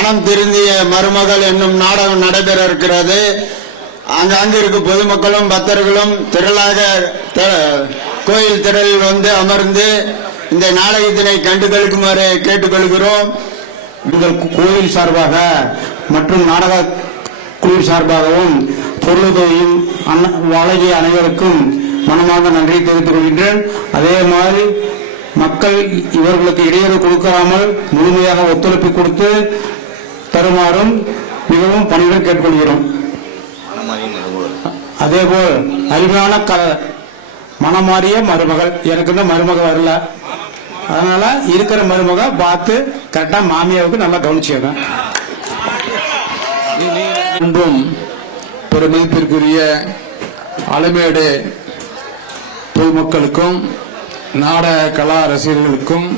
மனம் திருந்திய மருமகள் என்னும் நாடகம் நடைபெற இருக்கிறது. அங்காங்கு இருக்கும் பொதுமக்களும் பக்தர்களும் திரளாக கோயில் திரளில் வந்து அமர்ந்து இந்த நாடகத்தினை கண்டுகளுக்குமாறு கேட்டுக்கொள்கிறோம். எங்கள் கோயில் சார்பாக மற்றும் நாடக குழு சார்பாகவும் பொருளுதவியும் வழங்கிய அனைவருக்கும் மனமார்ந்த நன்றி தெரிவித்துக் கொள்கின்றேன். அதே மாதிரி மக்கள் இவர்களுக்கு இடையூறு கொடுக்காமல் முழுமையாக ஒத்துழைப்பு கொடுத்து தருமாறும் மிகவும் பணியுடன் கேட்டுக்கொள்கிறோம். அதேபோல் அருமையான மனமாறிய மருமகள், எனக்கு இந்த மருமக வரல, அதனால இருக்கிற மருமக பார்த்து கரெக்டா மாமியாவுக்கு நல்லா கவனிச்சுங்க. இன்றும் பெருமதிப்பிற்குரிய அலமேடு பொதுமக்களுக்கும் நாடக கலா ரசிகர்களுக்கும்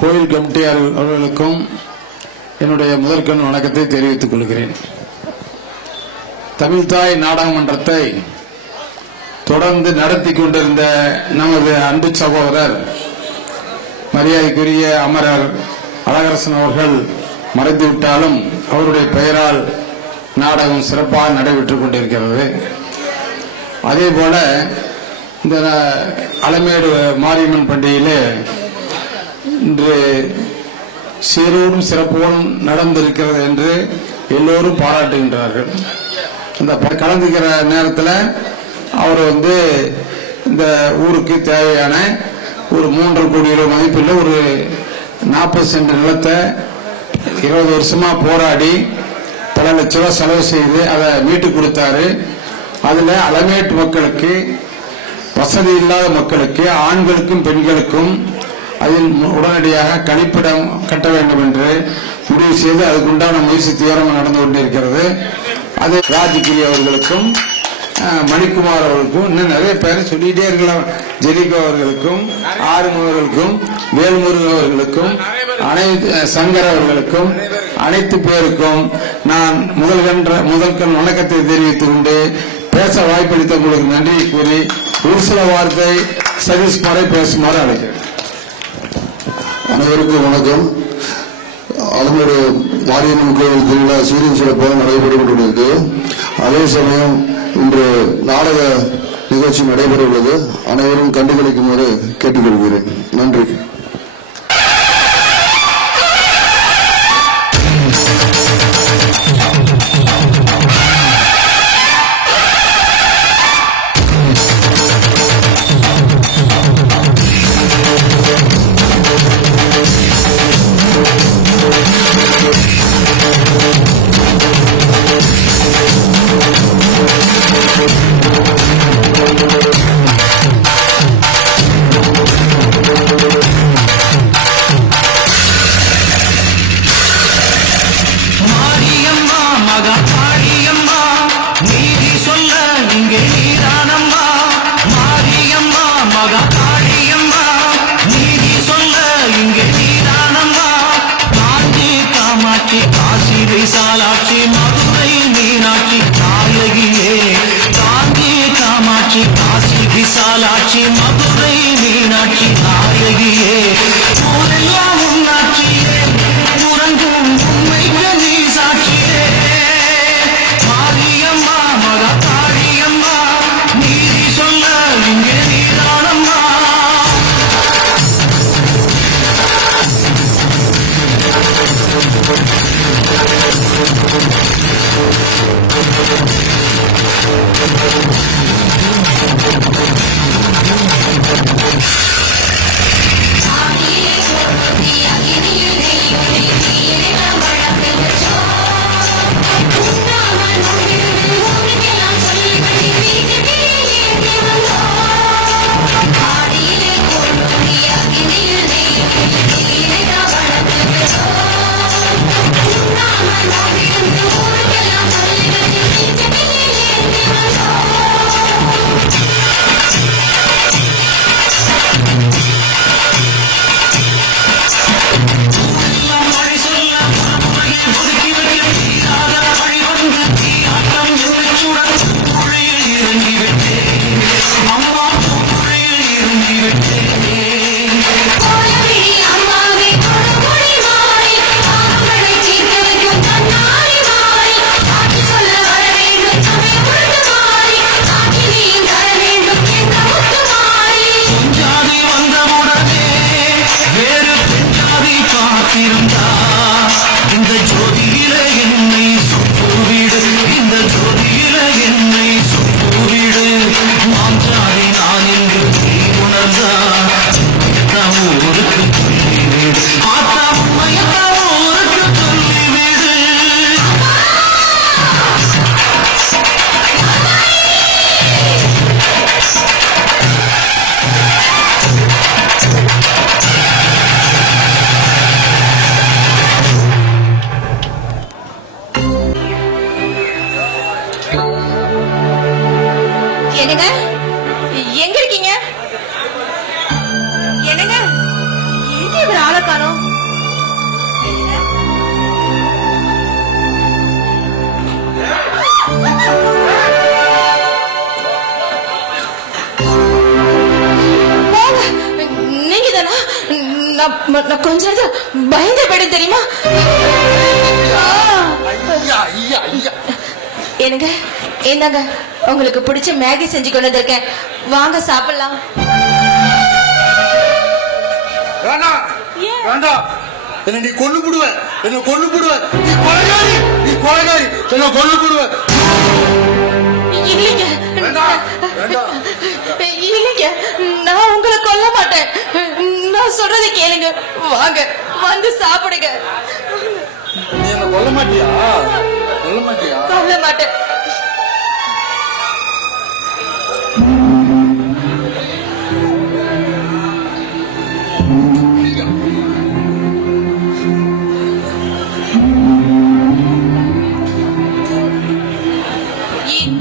கோயில் கமிட்டியார் அவர்களுக்கும் என்னுடைய முதற்கண் வணக்கத்தை தெரிவித்துக் கொள்கிறேன். தமிழ்தாய் நாடக மன்றத்தை தொடர்ந்து நடத்தி கொண்டிருந்த நமது அன்பு சகோதரர் மரியாதைக்குரிய அமரர் அழகரசன் அவர்கள் மறைந்துவிட்டாலும் அவருடைய பெயரால் நாடகம் சிறப்பாக நடைபெற்றுக் கொண்டிருக்கிறது. அதே போல இந்த அலமேடு மாரியம்மன் பண்டிகையிலே இன்று சீரோடும் சிறப்போடும் நடந்திருக்கிறது என்று எல்லோரும் பாராட்டுகின்றார்கள். இந்த கலந்துக்கிற நேரத்தில் அவர் இந்த ஊருக்கு தேவையான ஒரு 3 கோடி ரூபாய் மதிப்பில் ஒரு 40 சென்ட் நிலத்தை 20 வருஷமா போராடி பல லட்ச ரூபாய் செலவு செய்து அதை மீட்டு கொடுத்தாரு. அதுல அலமேட்டு மக்களுக்கு, வசதி இல்லாத மக்களுக்கு, ஆண்களுக்கும் பெண்களுக்கும் அதில் உடனடியாக கழிப்பிடம் கட்ட வேண்டும் என்று முடிவு செய்து அதுக்குண்டான முயற்சி தீவிரமாக நடந்து கொண்டிருக்கிறது. அது ராஜ்கிரி அவர்களுக்கும் மணிக்குமார் அவர்களுக்கும் இன்னும் நிறைய பேரை சொல்லிட்டே இருக்கலாம், ஜெரிகோ அவர்களுக்கும் ஆறுமுகர்களுக்கும் வேல்முருகன் அவர்களுக்கும் சங்கர் அவர்களுக்கும் அனைத்து பேருக்கும் நான் முதல்கண் வணக்கத்தை தெரிவித்துக் கொண்டு பேச வாய்ப்பளித்த உங்களுக்கு நன்றியை கூறி ஒரு சில வார்த்தை சதீஷ்குமாரை பேசுமாறு அழைக்கிறேன். அனைவருக்கும் வணக்கம். அலமேடு மாரியம்மன் கோயில் திருவிழா சீரும் சிறப்பாக நடைபெற்றுக் கொண்டிருக்கு. அதே சமயம் இன்று நாடக நிகழ்ச்சி நடைபெற உள்ளது. அனைவரும் கண்டுகளிக்குமாறு கேட்டுக்கொள்கிறேன். நன்றி. நான் கொஞ்சம் பயந்து போயிடும் தெரியுமா? எனக்கு என்னங்க உங்களுக்கு பிடிச்ச மேகி செஞ்சு கொண்டு வந்திருக்கேன், வாங்க சாப்பிடலாம். என்ன நீ கொண்டு போடுவ, என்ன கொண்டு போடுவ, நீ கொலைகாரி, நீ கொலைகாரி, என்ன கொண்டு போடுவ. இல்லைங்க இல்லைங்க, நான் உங்களை கொல்ல மாட்டேன். நான் சொல்றதை கேளுங்க, வாங்க வந்து சாப்பிடுங்க. நீ என்ன கொல்ல மாட்டியா? கொல்ல மாட்டியா? கொல்ல மாட்டேன்.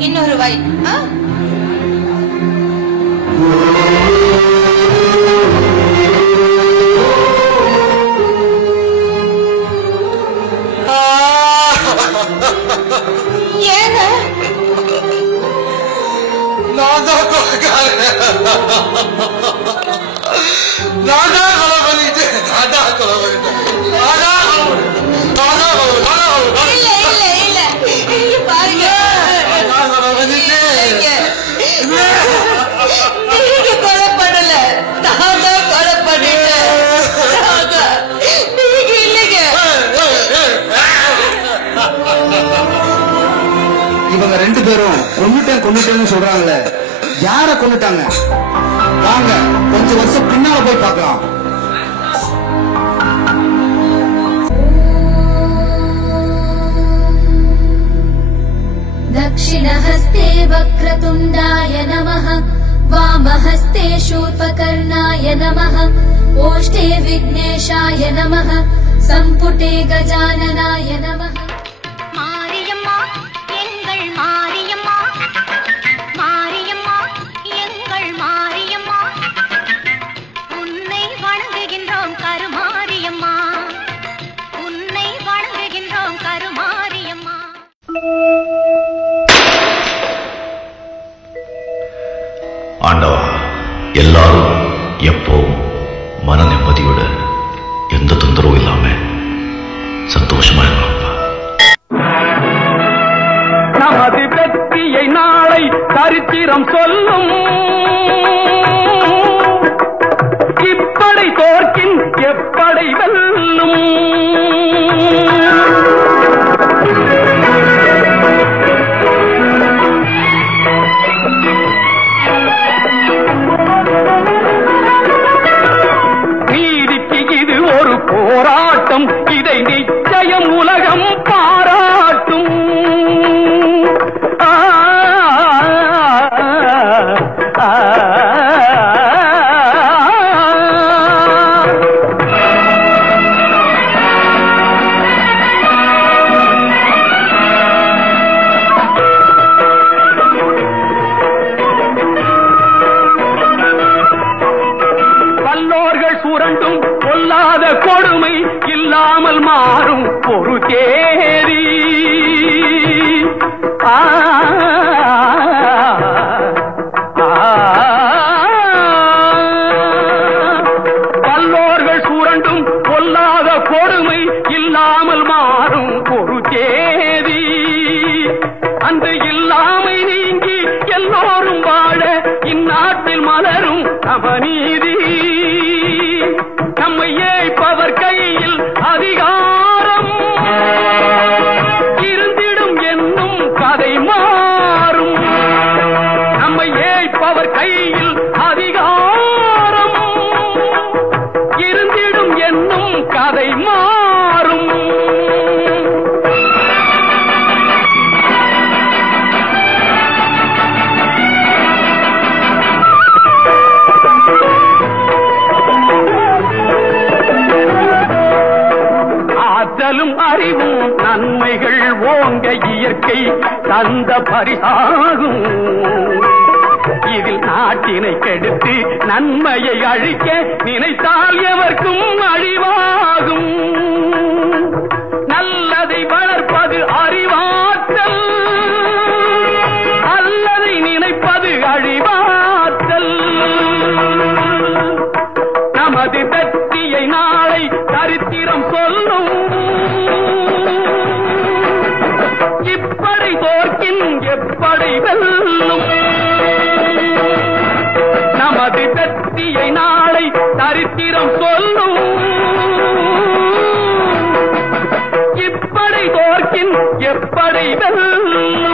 இன்னொரு வாய். ஏங்க நான் தான் கொலைகாரன், நான் தான் கொலை பண்ணிட்டேன், நான் தான் கொலை பண்ணிட்டேன். பாருங்க, நீங்க கொலை பண்ணல, நான் தான் கொலை பண்ணிட்டேன். நீங்க இல்லைங்க. இவங்க 2 பேரும் கொன்னுட்டேன்னு சொல்றாங்கல்ல, யார கொன்னுட்டாங்க? வாங்க கொஞ்சம் வருஷம் பின்னால போய் பார்க்கலாம். दक्षिणहस्ते वक्रतुण्डाय नमः, वामहस्ते शूर्पकर्णाय नमः, ओष्ठे विघ्नेशाय नमः, सम्पुटे गजाननाय नमः. मारियम्मा एंगल मारियम्मा, मारियम्मा एंगल मारियम्मा, उन्नै वणங்குகின்றோம் கருமாரியம்மா, उन्नै वणங்குகின்றோம் கருமாரியம்மா. ஆண்டவா, எல்லாரும் எப்பவும் மன நிம்மதியோட எந்த தொந்தரவும் இல்லாம சந்தோஷமா இருப்பாங்க. நமது வெற்றியை நாளை சரித்திரம் சொல்லும், இப்படை தோற்கின் எப்படை வெல்லும். நீதிக்கு இது ஒரு போராட்டம், இதை நிச்சயம் உலகம் பாராட்டும். வல்லோர்கள் சுரண்டும் பொல்லாத கொடுமை இல்லாமல் மாறும் ஒரு தேதி. வல்லோர்கள் சுரண்டும் பொல்லாத கொடுமை இல்லாமல் மாறும் ஒரு தேதி. அந்த இல்லாமை நீங்கி எல்லோரும் வாழ இந்நாட்டில் மலரும் அவநீதி. நம்மை ஏய்ப்பவர் கையில் அதிகாரம் இருந்திடும் என்னும் கதை மாறும். நம்மை ஏய்ப்பவர் கையில் அதிகாரம் இருந்திடும் என்னும் கதை மாறும். ஆற்றலும் அறிவும் நன்மைகள் ஓங்க இயற்கை தந்த பரிசாகும். இதில் நாட்டினை கெடுத்து நன்மையை அழிக்க நினைத்தால் எவர்க்கும் அழிவாகும். நல்லதை வளர்ப்பது அறிவாற்றல், அல்லதை நினைப்பது அழிவாற்றல். நமது வெற்றியை சரித்திரம் சொல்லும். இப்படை தோற்கின் எப்படை வெல்லும். நமது வெற்றியை நாளை சரித்திரம் சொல்லும். இப்படை தோற்கின் எப்படை வெல்லும்.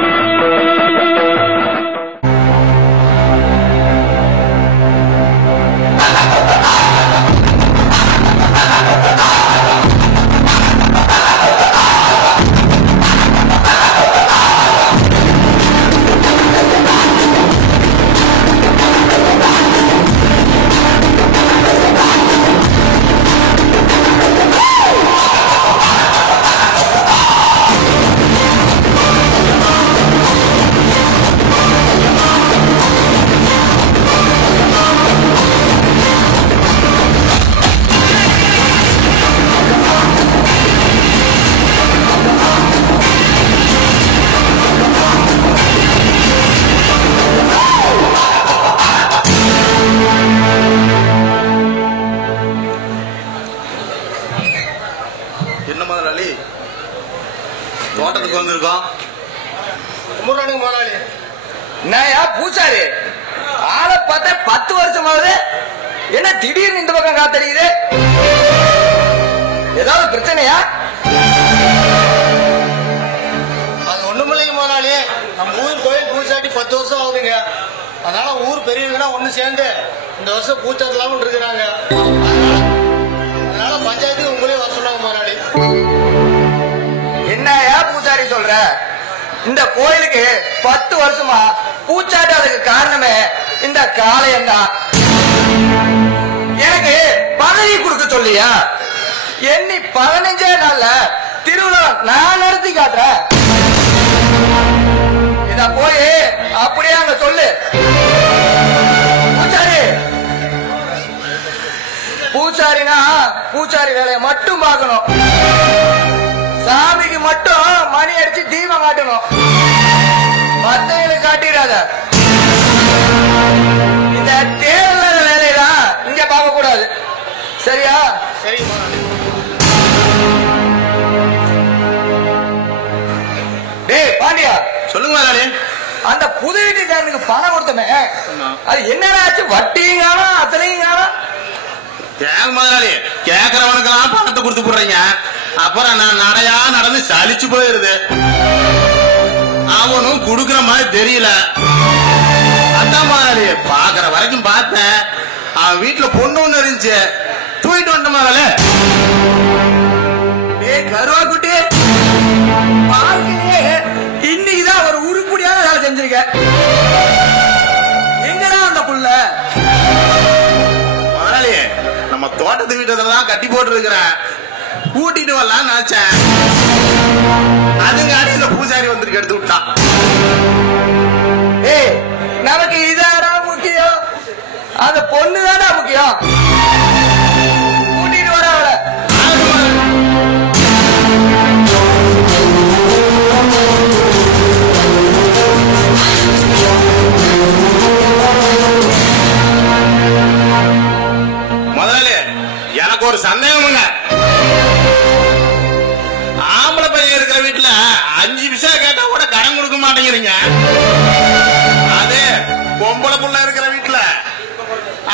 தோட்டத்துக்கு வந்திருக்கோம். என்னயா பூசாரி ஆளை பார்த்தா 10 வருஷமாவது, என்ன திடீர்னு இந்த பக்கம் காத்தடிக்குது? ஏதாவது பிரச்சனையா? அது ஒண்ணுமில்லைங்க முதலாளி, நம்ம ஊர் கோயில் பூசாட்டி 10 வருஷம் ஆகுதுங்க. அதனால ஊர் பெரியவங்கன்னா ஒண்ணு சேர்ந்து இந்த வருஷம் பூச்சாட்டலாம்னு இருக்கிறாங்க. அதனால பஞ்சாயத்துக்கு உங்களே வர சொன்னாங்க முதலாளி. என்னயா பூசாரி சொல்ற? இந்த கோயிலுக்கு 10 வருஷமா பூச்சாட்டாதுக்கு காரணமே இந்த காளையம் தான். எனக்கு பதவி கொடுக்க சொல்லியா? எண்ணி 15 நாள்ல திருவிழா நான் நடத்தி காட்டுறேன். இத போய் அப்படியே அங்க சொல்லு. பூசாரி பூசாரினா பூசாரி வேலையை மட்டும் பார்க்கணும். சாமிக்கு மட்டும் மணி அடிச்சு தீபம் காட்டணும். மத்தவங்களுக்கு காட்டிடாத. இந்த தேவையான வேலையெல்லாம் இங்க பார்க்க கூடாது. சரியா? சரி. டேய் பாண்டியா, சொல்லுங்க முதலாளி. அந்த புது வீட்டுக்காரனுக்கு பணம் கொடுத்தமே, அது என்னடாச்சு? வட்டியும் காணும், அசலையும் காணும். தேங்க முதலாளி, கேக்குறவனுக்கெல்லாம் பணத்தை கொடுத்து போடுறீங்க. அப்புறம் நான் நடையா நடந்து சலிச்சு போயிருது. அவனும் குடுக்கற மாதிரி தெரியல. அதான் முதலாளி பாக்குற வரைக்கும் பார்த்தேன். அவன் வீட்டுல பொண்ணு ஒண்ணு இருந்துச்சு, தூக்கிட்டு வந்துட்ட முதலாளி. கருவா குட்டி, இன்னைக்குதான் ஒரு உருப்படியான வேலை செஞ்சிருக்க. எங்கடா அந்த புள்ள? முதலாளி நம்ம தோட்டத்து வீட்டுலதான் கட்டி போட்டு இருக்கிறேன். கூட்டிட்டு வரலாம் நினைச்சேன். அதுங்க அடிச்சுல பூசாரி வந்துருக்கு, எடுத்து விட்டான். ஏய், நமக்கு இதாடா முக்கியம், அந்த பொண்ணு தானே முக்கியம். கூட்டிட்டு வர அவளை. முதலாளி எனக்கு ஒரு சந்தேகமுங்க. ஆம்பளை பையன் இருக்கிற வீட்டுல 5 விஷயம் கேட்டா கூட கடன் கொடுக்க மாட்டேங்கிறீங்க. அதே பொம்பளை புள்ள இருக்கிற வீட்டுல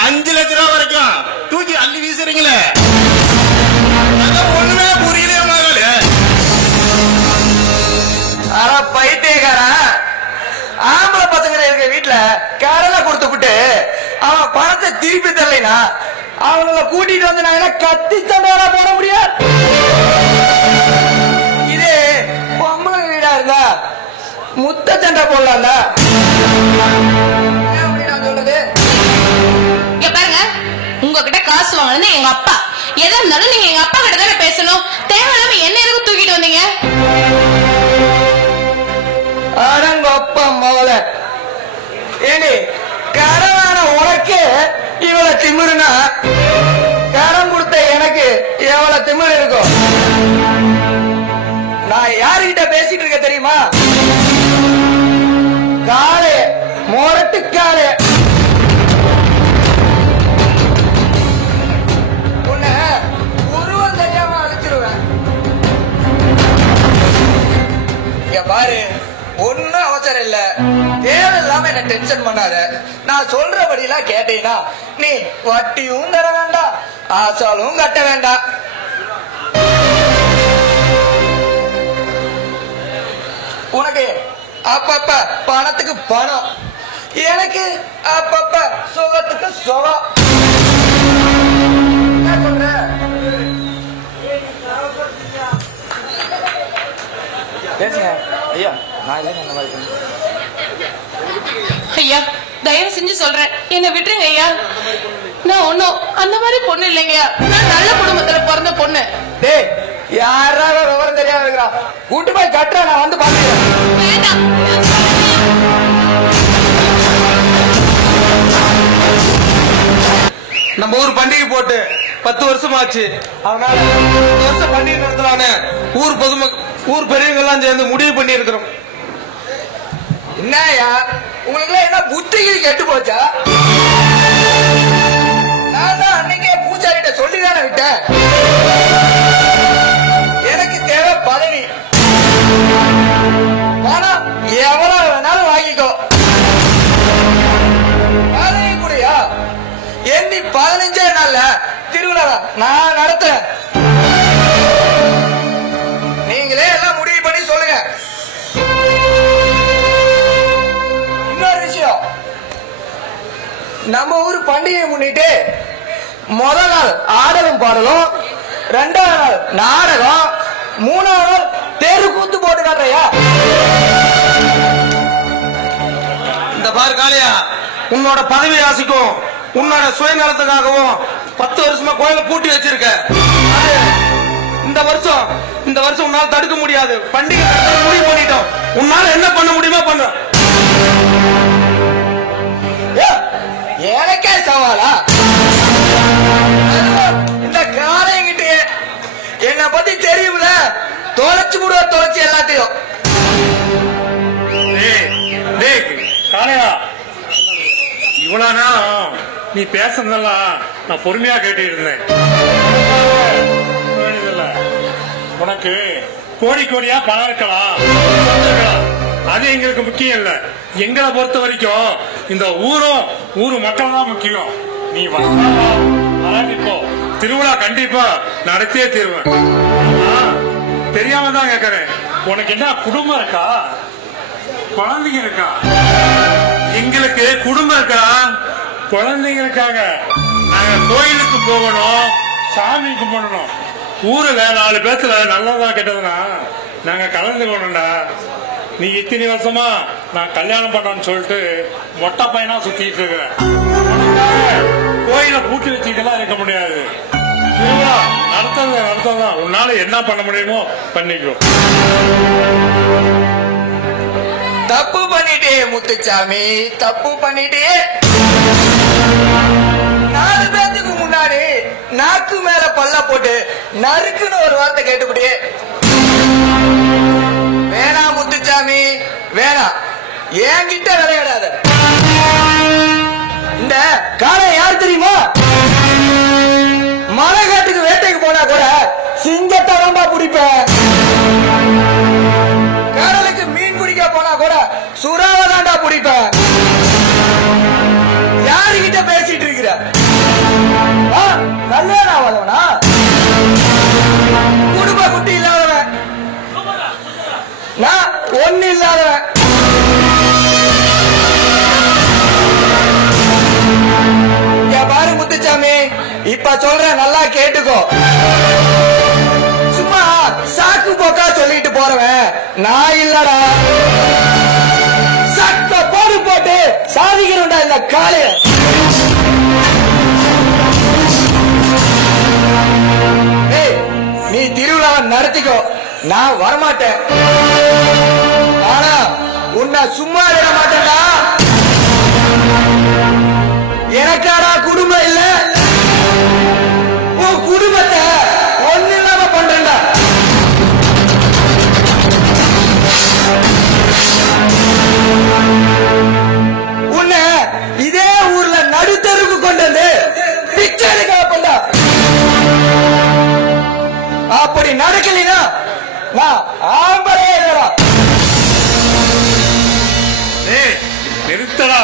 5 லட்சம் ரூபாய் வரைக்கும் தூக்கி அள்ளி வீசுறீங்களே, ஒண்ணுமே புரியலையே முதலாளி. ஆனா பைத்தியக்காரா, ஆம்பளை பசங்க இருக்கிற வீட்டுல கடலை கொடுத்துட்டு அவன் பணத்தை திருப்பி தரலைனா அவங்கள கூட்டிட்டு வந்து நான் கத்தி சண்டையா போட முடியாது. இதே பொம்பளை வீடா இருந்தா முத்த சண்டை போடலாம்ல. நான் சொல்றது பாருங்க, உங்ககிட்ட காசு வாங்கினது எங்க அப்பா. எதா இருந்தாலும் நீங்க எங்க அப்பா கிட்ட தானே பேசணும். தேவையில்லாம என்ன எதுக்கு தூக்கிட்டு வந்தீங்க? அடங்கொப்ப மோல ஏண்டி, கடவான உனக்கு இவளை திமிருனா கடன் கொடுத்த எனக்கு எவ்வளவு திமிரு இருக்கும்? நான் யாருகிட்ட பேசிட்டு இருக்க தெரியுமா? காலே மொரட்டு காலே. உன்னை உருவம் தெரியாம பாரு, ஒன்னும் அவசரம் இல்ல, தேவையில்லாம என்ன டென்ஷன் பண்ணாத. நான் சொல்றபடியெல்லாம் கேட்டீங்கன்னா நீ வட்டியும் தர வேண்டாம், ஆசாலும் கட்ட வேண்டாம். உனக்கு அப்பப்ப பணத்துக்கு பணம், எனக்கு அப்பப்ப சுகத்துக்கு சுகம். என்ன சொல்ற? பேசுங்க ஐயா. நான் இல்லை அந்த மாதிரி ஐயா, தயவு செஞ்சு சொல்றேன், என்ன விட்டுருங்க ஐயா. நான் ஒன்னும் அந்த மாதிரி பொண்ணு இல்லைங்கய்யா. நான் நல்ல குடும்பத்துல பிறந்த பொண்ணு. டேய், யாராவது விவரம் தெரியாம இருக்கிறா, கூட்டு போய் கட்டுற, நான் வந்து பாத்துக்கிறேன். வேண்டாம். நம்ம ஊர் பண்டிகை போட்டு 10 வருஷம் ஆச்சு. அதனால 10 வருஷம் பண்டிகை நடத்தலான்னு ஊர் பெரியவங்க எல்லாம் சேர்ந்து முடிவு பண்ணி இருக்கிறோம். என்னயா உங்களுக்கு என்ன புத்திக்கு கெட்டு போச்சா? நான் தான் அன்னைக்கே பூஜாரிட்ட சொல்லிதானே விட்டேன். எனக்கு தேவை பதவி, பணம் எவ்வளவு வேணாலும் வாங்கிக்கோ. பதவி கூடயா? எண்ணி 15 நாள்ல திருவிழா நான் நடத்துறேன். நீங்களே எல்லாம் முடிவு பண்ணி சொல்லுங்க. இன்னொரு விஷயம், நம்ம ஊர் பண்டிகையை முன்னிட்டு முதல் நாள் ஆடலும் பாடலும், 2ஆவது நாள் நாடகம், 3ஆவது நாள் தெரு கூத்து போட்டு காட்டுறையா? இந்த பாரு காளியா, உன்னோட பதவி ஆசைக்கும் உன்னோட சுயநலத்துக்காகவும் 10 வருஷமா கோயில பூட்டி வச்சிருக்க. இந்த வருஷம் உன்னால தடுக்க முடியாது. பண்டிகை முடிவு பண்ணிட்டோம். உன்னால என்ன பண்ண முடியுமோ பண்ண. எனக்கே சவாலா? இந்த காலைங்கிட்ட என்ன பத்தி தெரியும்ல, தொலைச்சு விடுவ, தொலைச்சு எல்லாத்தையும். காளையா, இவ்வளவு நேரம் நீ பேசுனதெல்லாம் நான் பொறுமையா கேட்டு இருந்தேன். உனக்கு கோடி கோடியா பணம் இருக்கலாம், அது எங்களுக்கு முக்கியம் இல்ல. எங்களை பொறுத்த வரைக்கும் இந்த ஊரு மக்கள் தான் முக்கியம். நீ வளர்ப்போ திருவிழா கண்டிப்பா நடத்தியே தீருவேன். தெரியாம தான் கேக்குறேன், உனக்கு என்ன குடும்பம் இருக்கா, குழந்தைங்க இருக்கா? எங்களுக்கு குடும்பம் இருக்கா, குழந்தைங்க இருக்காங்க. நாங்க கோயிலுக்கு போகணும், சாமி கும்பிடணும். ஊருல 4 பேத்துல நல்லதா கெட்டதுன்னா நாங்க கலந்துக்கணும்டா. நீ இத்தனை வருஷமா நான் கல்யாணம் பண்ணணும்னு சொல்லிட்டு மொட்டை பையனா சுத்திட்டு இருக்க. கோயில பூட்டி வச்சுக்கிட்டுலாம் இருக்க முடியாது. திருவிழா நடத்ததான் உன்னால என்ன பண்ண முடியுமோ பண்ணிக்கோ. தப்பு பண்ணிட்டே முத்துச்சாமி, தப்பு பண்ணிட்டே. 4 பேத்துக்கு முன்னாடி நாக்கு மேல பல்ல போட்டு நறுக்குன்னு ஒரு வார்த்தை கேட்டுக்கிட்டே. வேணாம் முத்துச்சாமி, வேணாம், என்கிட்ட விளையாடாத. இந்த காலம் யார் தெரியுமா? மலைக்காட்டுக்கு வேட்டைக்கு போனா கூட சிங்கத்தை தான்பா பிடிப்பேன். கடலுக்கு மீன் பிடிக்க போனா கூட சுறாவை தாண்டா பிடிப்பேன். யாருகிட்ட பேசிட்டு இருக்கிற? கல்யாணம் ஆகாதவனா, குடும்ப குட்டி இல்லாதவன், நான் ஒண்ணு இல்லாதவன். பாரு முத்துச்சாமி, இப்ப சொல்ற நல்லா கேட்டுக்கோ. சும்மா சாக்கு போக்கா சொல்லிட்டு போறவன் நான் இல்லடா. சக்க போடு போட்டு சாதிக்கிறோம்டா இந்த காலைய. நீ திருவிழாவை நடத்திக்கோ, நான் வரமாட்டேன். ஆனா உன்னை சும்மா விட மாட்டேன்டா. எனக்காடா குடும்பம் இல்ல, உன் குடும்பத்தை ஒண்ணு இல்லாம பண்றேன்டா. உன்னை இதே ஊர்ல நடுத்தருக்கு கொண்டு வந்து பிச்சை எடுக்க வைப்பேன்டா. அப்படி நடக்கலைன்னா நான் ஆம்பளே இல்லடா. நிறுத்தடா.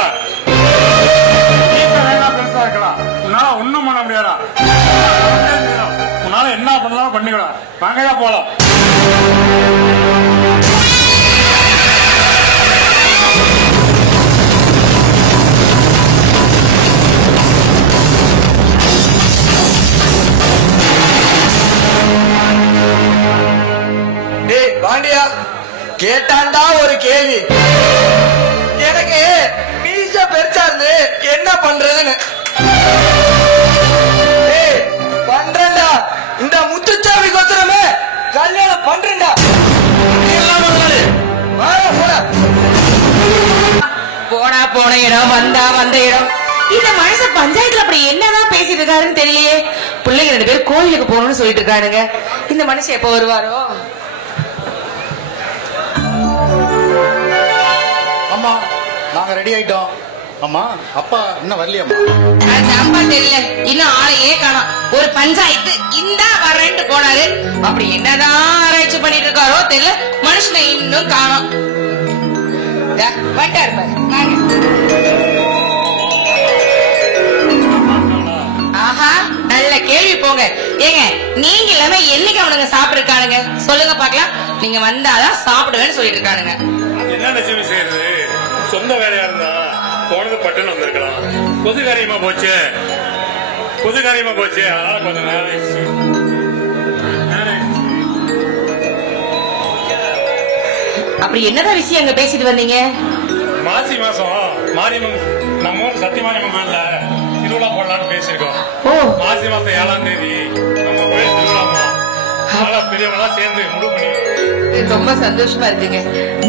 பெருசா இருக்கலாம், உன்னால ஒண்ணும் பண்ண முடியாதா? உன்னால என்ன பண்ணலாம் பண்ணிக்கலாம். வாங்கயா போலாம். பாண்டியா கேட்டாண்டா ஒரு கேள்வி. எனக்கு மீச பெருசா இருந்து என்ன பண்றதுன்னு பண்றேன்டா. இந்த முத்துச்சாமி கோத்திரமே கல்யாணம் பண்றேன்டா. போனா போன இடம், வந்தா வந்த இடம். இந்த மனுஷன் பஞ்சாயத்துல அப்படி என்னதான் பேசிட்டு இருக்காருன்னு தெரியலையே. பிள்ளைங்க 2 பேர் கோயிலுக்கு போகணும்னு சொல்லிட்டு இருக்கானுங்க. இந்த மனுஷன் எப்ப வருவாரோ? அம்மா நாங்க ரெடி ஆயிட்டோம். அம்மா அப்பா இன்னும் வரலையம்மா? அப்பா தெரியல, இன்னும் ஆளையே காணோம். ஒரு பஞ்சாயத்து இந்தா வரேன்ட்டு போனாரு. அப்படி என்னதான் ஆராய்ச்சி பண்ணிட்டு இருக்காரோ தெரியல. மனுஷனை இன்னும் காணோம். வட்டார் பாரு. ஆஹா நல்ல கேள்வி போங்க. ஏங்க நீங்க இல்லாம என்னைக்கு அவனுங்க சாப்பிட்டுருக்கானுங்க சொல்லுங்க பாக்கலாம். நீங்க வந்தாதான் சாப்பிடுவேன்னு சொல்லிட்டு இருக்கானுங்க. என்ன லட்சுமி செய்யறது? சொந்த வேலையா இருந்தா போனது பட்டுன்னு வந்திருக்கலாம். பொது காரியமா போச்சு. அதனால கொஞ்சம் நேரம் ஆயிடுச்சு. அப்படி என்னதான் விஷயம் அங்க பேசிட்டு வந்தீங்க? மாசி மாசம் மாரியம்மன் நம்ம ஊர் சத்தியமாரியம்மன் கோயில்ல திருவிழா போடலான்னு பேசிருக்கோம். மாசி மாசம் 7ஆம் தேதி நம்ம கோயில் திருவிழாமா. அதனால பெரியவங்களா சேர்ந்து முடிவு பண்ணி ரொம்ப சந்தோஷமா இருக்குங்க.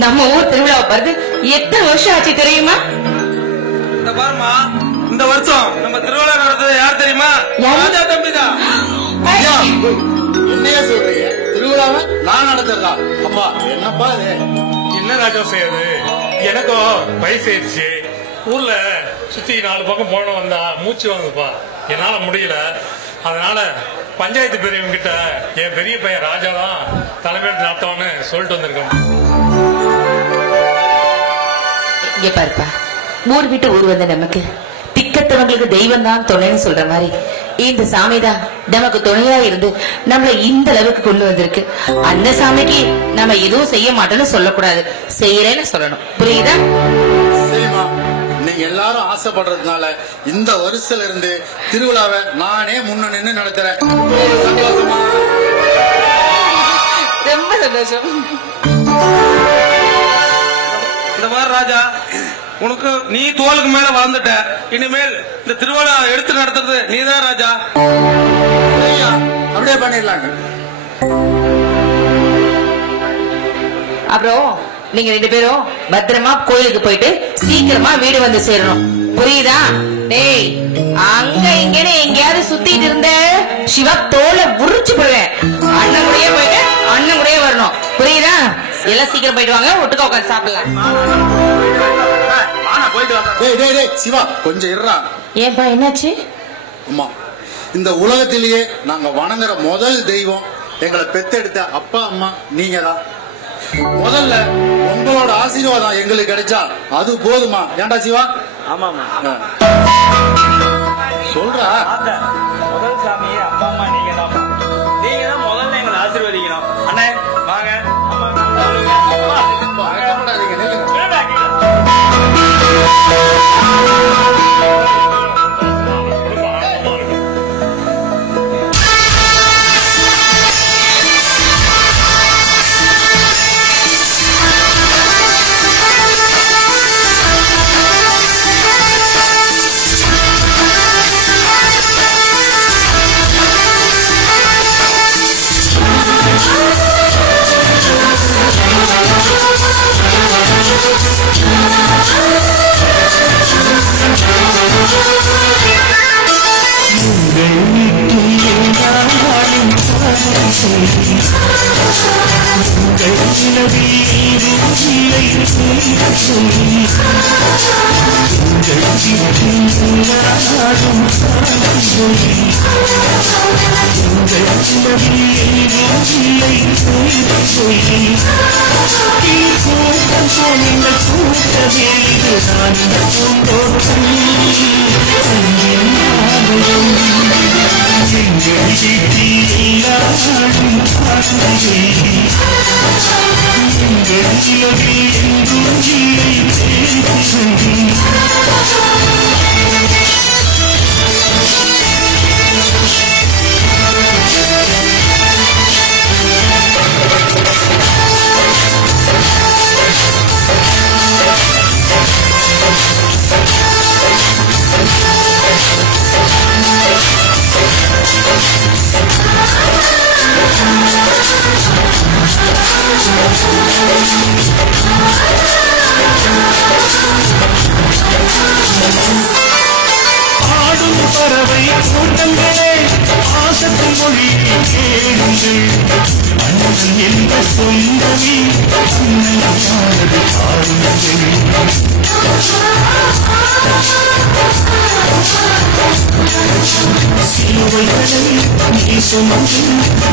நம்ம ஊர் திருவிழாவை பார்த்து எத்தனை வருஷம் ஆச்சு தெரியுமா? இந்த பாருமா, இந்த வருஷம் நம்ம திருவிழா நடந்தது யார் தெரியுமா? ராஜா தம்பிதான். என்னையா சொல்றீங்க? திருவிழாவை நான் நடத்துறதா? அப்பா என்னப்பா இது? என்ன ராஜா செய்யுது? எனக்கும் வயசாயிடுச்சு. ஊர்ல சுத்தி 4 பக்கம் போன வந்தா மூச்சு வாங்குப்பா. என்னால முடியல. அதனால பஞ்சாயத்து பெரியவங்க கிட்ட என் பெரிய பையன் ராஜா தான் தலைமையெடுத்து நடத்தவன்னு சொல்லிட்டு வந்திருக்கேன். இங்க பாருப்பா, ஊர் விட்டு ஊர் வந்த நமக்கு திக்கத்தவங்களுக்கு தெய்வம் தான் துணைன்னு சொல்ற மாதிரி இந்த சாமிதான் நமக்கு துணையா இருந்து நம்மள இந்த அளவுக்கு கொண்டு வந்திருக்கு. அந்த சாமிக்கு நம்ம எதுவும் செய்ய மாட்டோம்னு சொல்லக்கூடாது, செய்யறேன்னு சொல்லணும். புரியுதா? சரிம்மா, நீங்க எல்லாரும் ஆசைப்படுறதுனால இந்த வருஷத்துல இருந்து திருவிழாவை நானே முன்ன நின்று நடத்துறேன். சந்தோஷமா? ரொம்ப சந்தோஷம். இந்த மாதிரி ராஜா, உனக்கு நீ தோலுக்கு மேல வாழ்ந்துட்ட. இனிமேல் இந்த திருவிழா எடுத்து நடத்துறது நீதான் ராஜா. அப்படியே பண்ணிடலாங்க. அப்புறம் நீங்க 2 பேரும் பத்திரமா கோயிலுக்கு போயிட்டு சீக்கிரமா வீடு வந்து சேரணும். புரியுதா? டேய், அங்க இங்கன்னு எங்கேயாவது சுத்திட்டு இருந்த சிவா தோலை உரிச்சு போடுவேன். அண்ணன் கூடயே போயிட்டு அண்ணன் கூடயே வரணும். புரியுதா? எல்லாம் சீக்கிரம் போயிட்டு வாங்க, ஒட்டுக்கா உட்காந்து சாப்பிடலாம். சிவா கொஞ்சம் இருறா. ஏன்பா என்னாச்சு? அம்மா, இந்த உலகத்திலேயே நாங்க வணங்குற முதல் தெய்வம் எங்களை பெத்தெடுத்த அப்பா அம்மா நீங்க தான். முதல்ல உங்களோட ஆசீர்வாதம் எங்களுக்கு கிடைச்சா அது போதுமா? ஏண்டா சிவா? ஆமா சொல்றா. முதல் சாமியே அப்பா அம்மா நீங்க தான். நீங்க தான் முதல்ல எங்களை ஆசீர்வதிக்கணும். அண்ணே வாங்க. Keep இதுதான் பூந்தோட்டம் எங்கள் வீட்டில் எல்லாரும் காண்கையை எங்கள் நிலவில் எங்கும் இல்லை தேய்திரை ஆடும் பறவை கூட்டங்களே ஆசத்து மொழியை கேளுங்கள் அண்ணன் என்ற சொந்தமே அண்ணனானது பாருங்கள் சிலுவைகளை நீ சுமந்து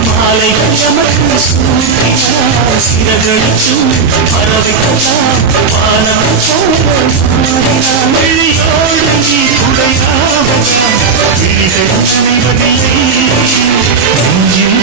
மாலைகள் எமக்கு சூட்டினார் சிறகடிக்கும் பறவைகளாம் வானம் போல விழியோடு நீ உடையாவதாம் விழிகள் நனைவதில்லை நெஞ்சின்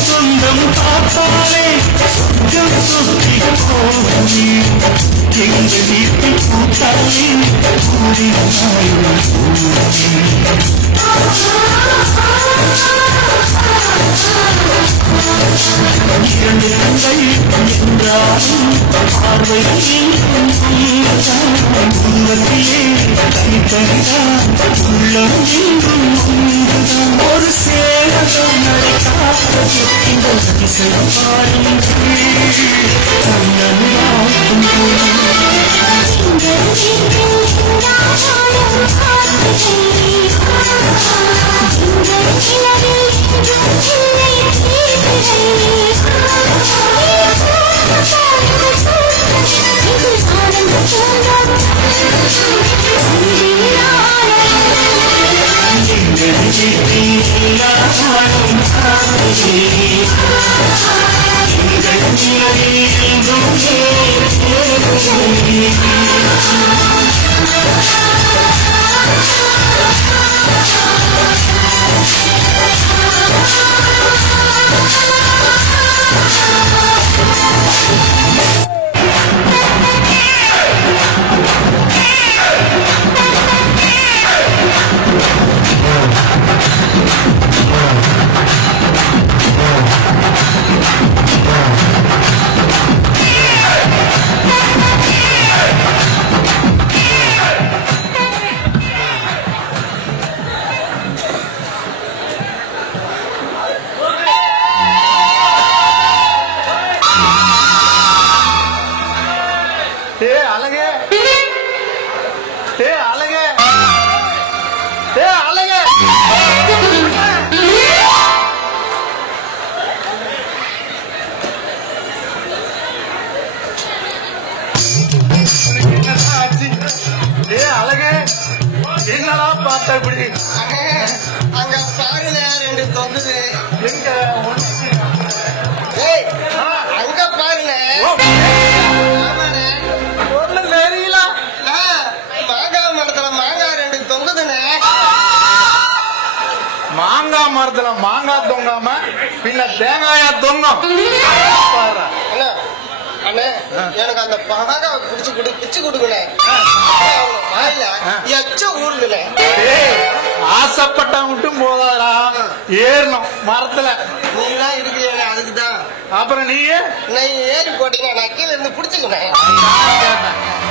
சொந்தம் பார்த்தாலே சொர்க்கம் சுற்றி போகுமே எங்கள் வீட்டில் பூத்தாலே இரண்டு கண்கள் என்றாலும் பார்வை உலகிலே தனித்தனிதான் உள்ளம் எங்கும் ஒன்றுதான் ஒரு சேலம் நடிக்காதது இந்த அதிசயம் மாங்காய் தொங்காம பின்ன தேங்காயா தொங்கும். எனக்கு அந்த பகாவை பிடிச்சு பிச்சு கொடுக்கல ஊர்ல ஆசைப்பட்டா மட்டும் போதாடா ஏறணும் மரத்துல நீங்களா இருக்கிறீங்க அதுக்குதான் அப்புறம் நீங்க ஏறி போட்டீங்கன்னா நான் கீழே இருந்து பிடிச்சுக்கிறேன்.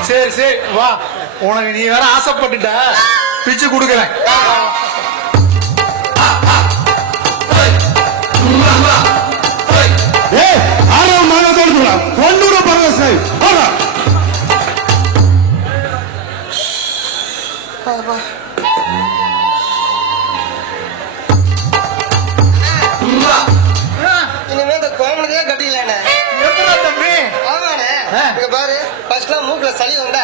சரி சரி வா, உனக்கு நீ வேற ஆசைப்பட்டுட்ட, பிச்சு கொடுக்குறேன். இனிமே இந்த கோமனுக்கே கட்டிக்கலானே. எப்படா தம்பி? ஆமாண்ணே. இங்க பாரு, ஃபர்ஸ்ட்லாம் மூக்குல சளி வந்தா